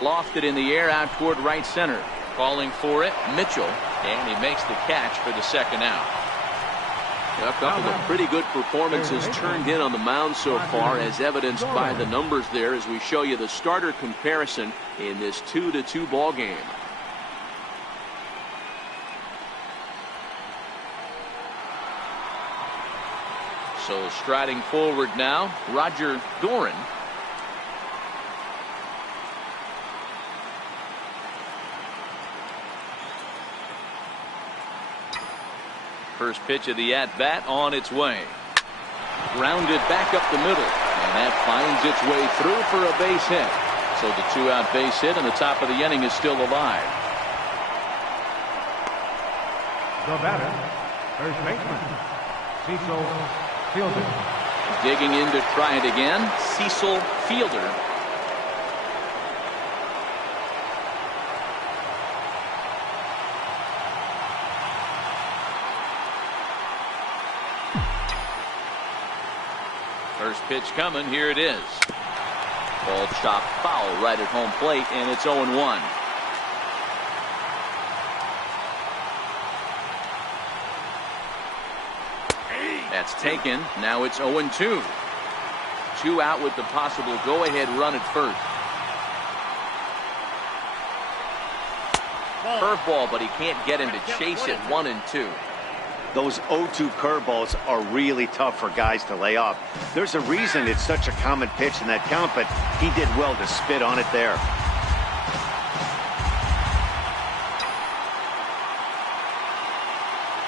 Lofted in the air out toward right center. Calling for it, Mitchell, and he makes the catch for the second out. A couple of pretty good performances turned in on the mound so far, as evidenced by the numbers there as we show you the starter comparison in this 2-2 ball game. So striding forward now, Roger Dorn. First pitch of the at-bat on its way. Grounded back up the middle, and that finds its way through for a base hit. So the two-out base hit, and the top of the inning is still alive. The batter, first baseman, Cecil Fielder. Digging in to try it again, Cecil Fielder. First pitch coming, here it is. Ball chopped foul right at home plate, and it's 0-1. That's taken. Now it's 0-2. 2 out with the possible go-ahead run at first. Curveball, but he can't get him to chase it. 1-2. Those 0-2 curveballs are really tough for guys to lay off. There's a reason it's such a common pitch in that count, but he did well to spit on it there.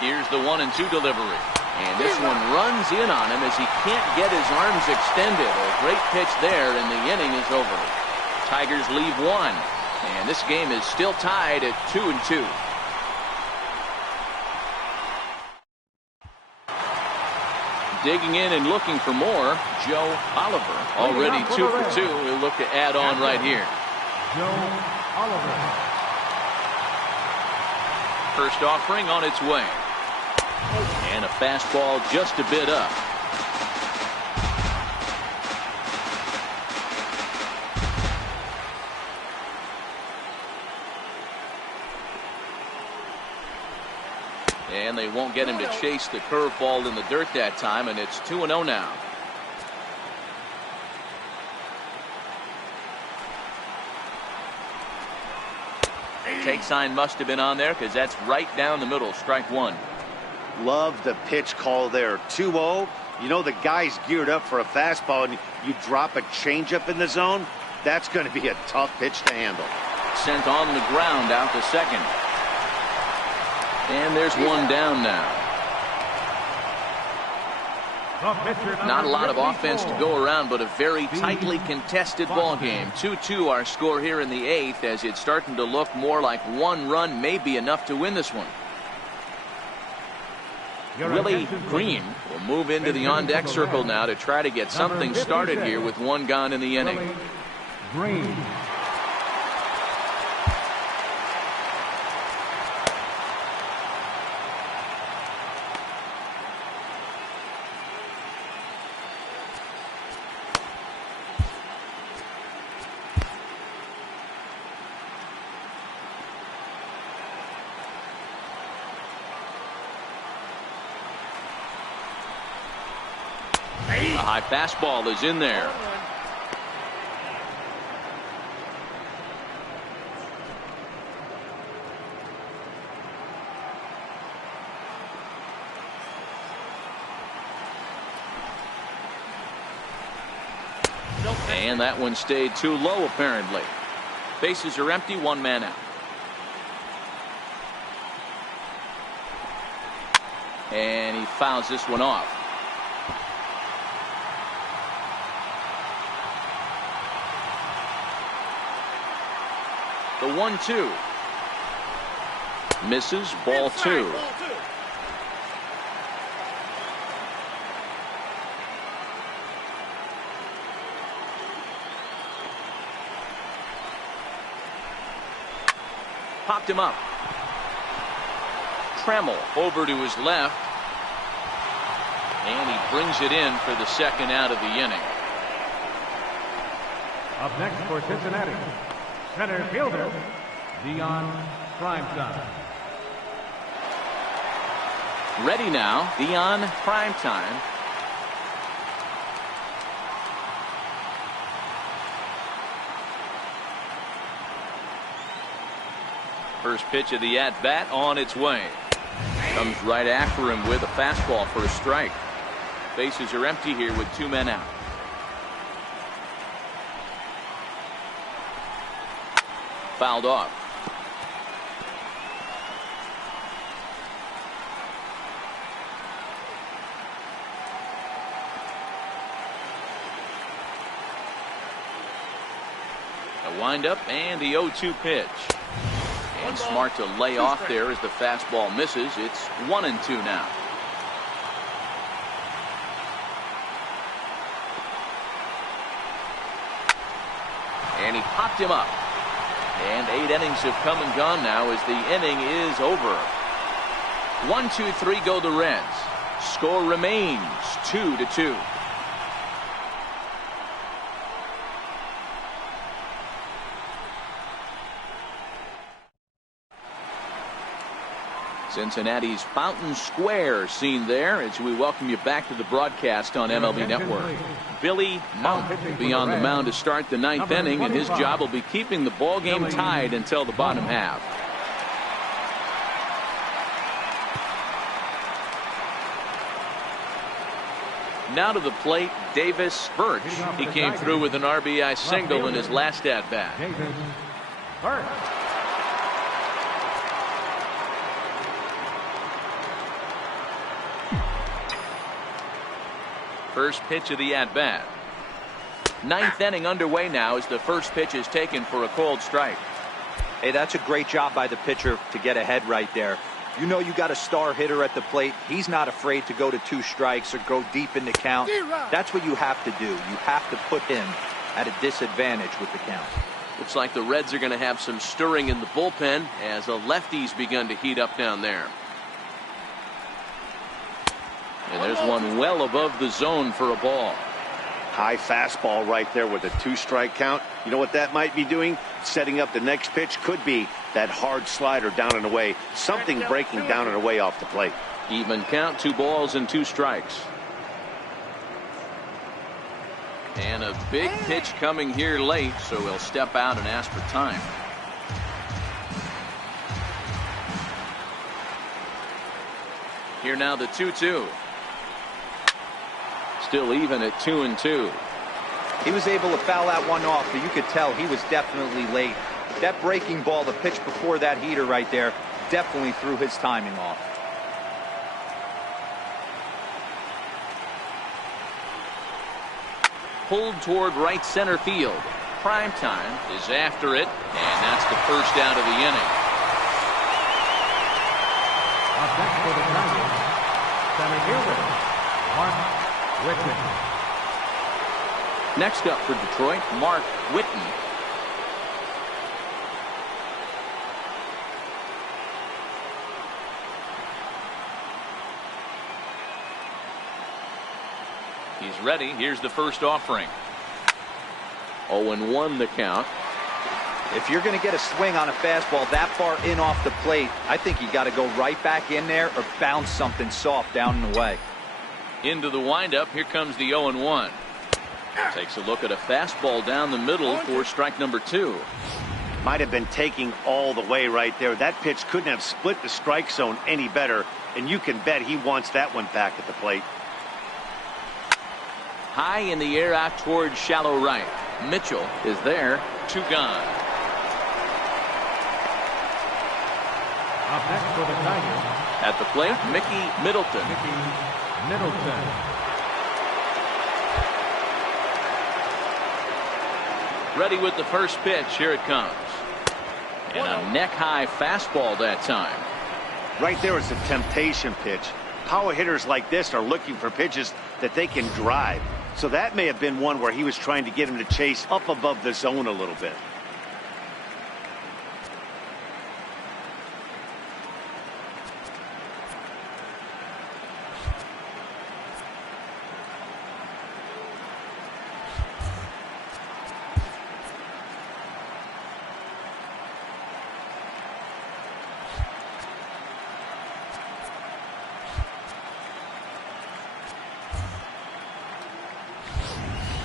Here's the 1-2 delivery. And this one runs in on him as he can't get his arms extended. A great pitch there, and the inning is over. Tigers leave 1. And this game is still tied at 2-2. Digging in and looking for more, Joe Oliver. Already 2 for 2. He'll look to add on right here. Joe Oliver. First offering on its way. And a fastball just a bit up. And they won't get him to chase the curveball in the dirt that time, and it's 2-0 now. Take sign must have been on there because that's right down the middle. Strike 1. Love the pitch call there. 2-0. You know the guy's geared up for a fastball, and you drop a changeup in the zone. That's going to be a tough pitch to handle. Sent on the ground out to second. And there's one down now. Not a lot of offense to go around, but a very tightly contested ball game. 2-2 our score here in the 8th, as it's starting to look more like one run may be enough to win this one. Willie Green will move into the on-deck circle now to try to get something started here with 1 gone in the inning. Green. A high fastball is in there. And that one stayed too low apparently. Bases are empty, 1 man out. And he fouls this one off. The 1-2. Misses, ball 2. Popped him up. Trammell over to his left. And he brings it in for the second out of the inning. Up next for Cincinnati, center fielder, Deion Primetime. Ready now, Deion Primetime. First pitch of the at-bat on its way. Comes right after him with a fastball for a strike. Bases are empty here with 2 men out. Fouled off. The windup and the 0-2 pitch. And smart to lay off there as the fastball misses. It's 1-2 now. And he popped him up. And 8 innings have come and gone now as the inning is over. 1-2-3 go the Reds. Score remains 2-2. Cincinnati's Fountain Square scene there as we welcome you back to the broadcast on MLB Network. Billy Monk will be on the mound to start the 9th inning, and his job will be keeping the ball game tied until the bottom half. Now to the plate, Davis Birch. He came through with an RBI single in his last at-bat. Birch. First pitch of the at-bat. 9th inning underway now as the first pitch is taken for a called strike. Hey, that's a great job by the pitcher to get ahead right there. You know you got a star hitter at the plate. He's not afraid to go to 2 strikes or go deep in the count. That's what you have to do. You have to put him at a disadvantage with the count. Looks like the Reds are going to have some stirring in the bullpen as a lefty's begun to heat up down there. And there's one well above the zone for a ball. High fastball right there with a 2-strike count. You know what that might be doing? Setting up the next pitch. Could be that hard slider down and away. Something breaking down and away off the plate. Even count, 2 balls and 2 strikes. And a big pitch coming here late, so he'll step out and ask for time. Here now the 2-2. Still even at 2-2. He was able to foul that one off, but you could tell he was definitely late. That breaking ball, the pitch before that heater right there, definitely threw his timing off. Pulled toward right center field. Primetime is after it, and that's the first out of the inning. Up next for the Tigers, center fielder, Mark Whitman. Next up for Detroit, Mark Whitten. He's ready. Here's the first offering. 0-1 the count. If you're going to get a swing on a fastball that far in off the plate, I think you got to go right back in there or bounce something soft down and away. Into the windup. Here comes the 0-1. Takes a look at a fastball down the middle for strike number 2. Might have been taking all the way right there. That pitch couldn't have split the strike zone any better, and you can bet he wants that one back at the plate. High in the air out towards shallow right. Mitchell is there. 2 gone. Up next for the Tigers, At the plate, Mickey Middleton. Middleton. Ready with the first pitch. Here it comes. And a neck-high fastball that time. Right there is a temptation pitch. Power hitters like this are looking for pitches that they can drive. So that may have been one where he was trying to get him to chase up above the zone a little bit.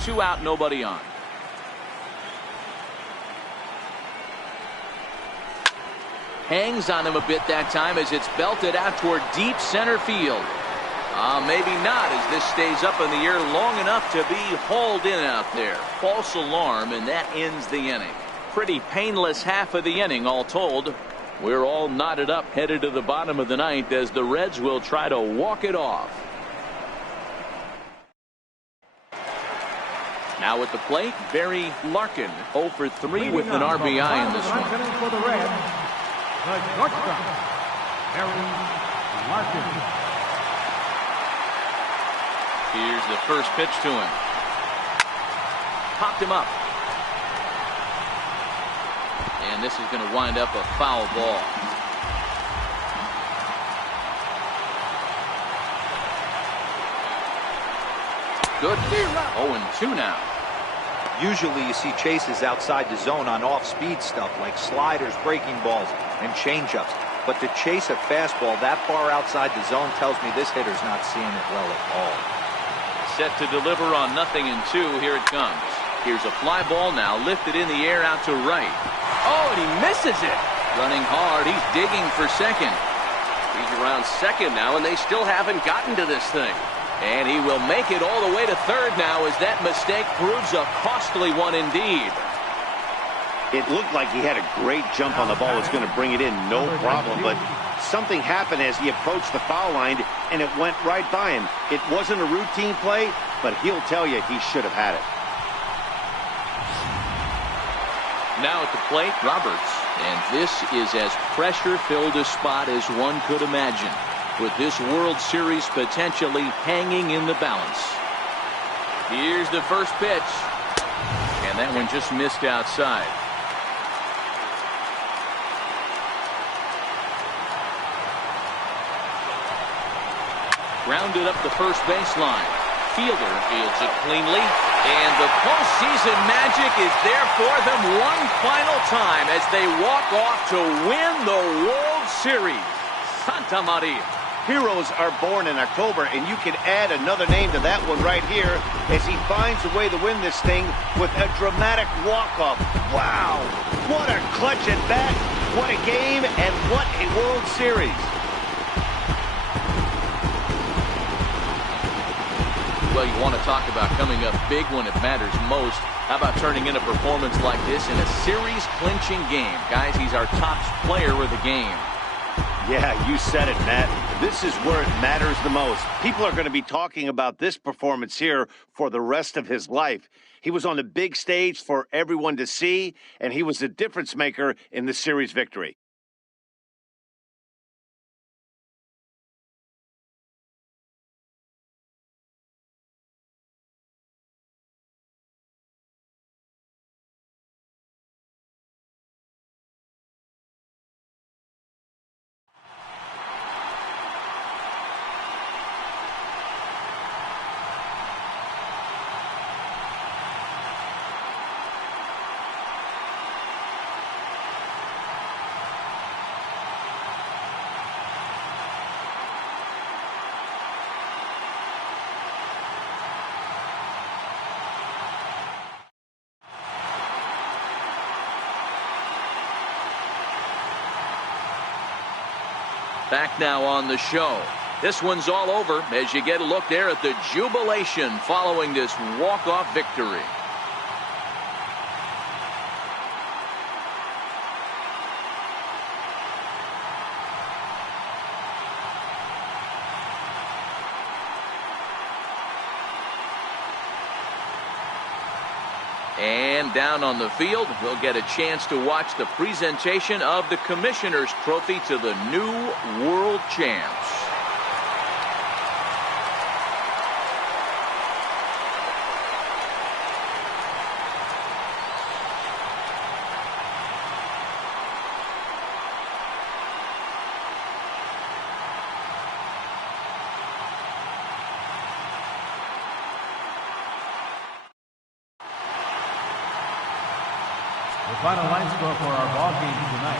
Two out, nobody on. Hangs on him a bit that time as it's belted out toward deep center field. Maybe not, as this stays up in the air long enough to be hauled in out there. False alarm, and that ends the inning. Pretty painless half of the inning, all told. We're all knotted up, headed to the bottom of the 9th as the Reds will try to walk it off. Now at the plate, Barry Larkin, 0 for 3 with an RBI in this one. For the Reds, the shortstop, Barry Larkin. Here's the first pitch to him. Popped him up. And this is going to wind up a foul ball. Good. 0-2 now. Usually you see chases outside the zone on off-speed stuff like sliders, breaking balls, and changeups. But to chase a fastball that far outside the zone tells me this hitter's not seeing it well at all. Set to deliver on 0-2. Here it comes. Here's a fly ball now lifted in the air out to right. Oh, and he misses it. Running hard. He's digging for second. He's around second now, and they still haven't gotten to this thing. And he will make it all the way to third now as that mistake proves a costly one indeed. It looked like he had a great jump on the ball. Was going to bring it in, no problem. But something happened as he approached the foul line, and it went right by him. It wasn't a routine play, but he'll tell you he should have had it. Now at the plate, Roberts. And this is as pressure-filled a spot as one could imagine, with this World Series potentially hanging in the balance. Here's the first pitch. And that one just missed outside. Grounded up the first baseline. Fielder fields it cleanly. And the postseason magic is there for them one final time as they walk off to win the World Series. Santa Maria. Heroes are born in October, and you can add another name to that one right here as he finds a way to win this thing with a dramatic walk-off. Wow! What a clutch at bat, what a game, and what a World Series. Well, you want to talk about coming up big when it matters most. How about turning in a performance like this in a series-clinching game? Guys, he's our top player of the game. Yeah, you said it, Matt. This is where it matters the most. People are going to be talking about this performance here for the rest of his life. He was on the big stage for everyone to see, and he was the difference maker in the series victory. Back now on the show. This one's all over as you get a look there at the jubilation following this walk-off victory. And down on the field, we'll get a chance to watch the presentation of the Commissioner's Trophy to the new World Champs. The final line score for our ball game tonight.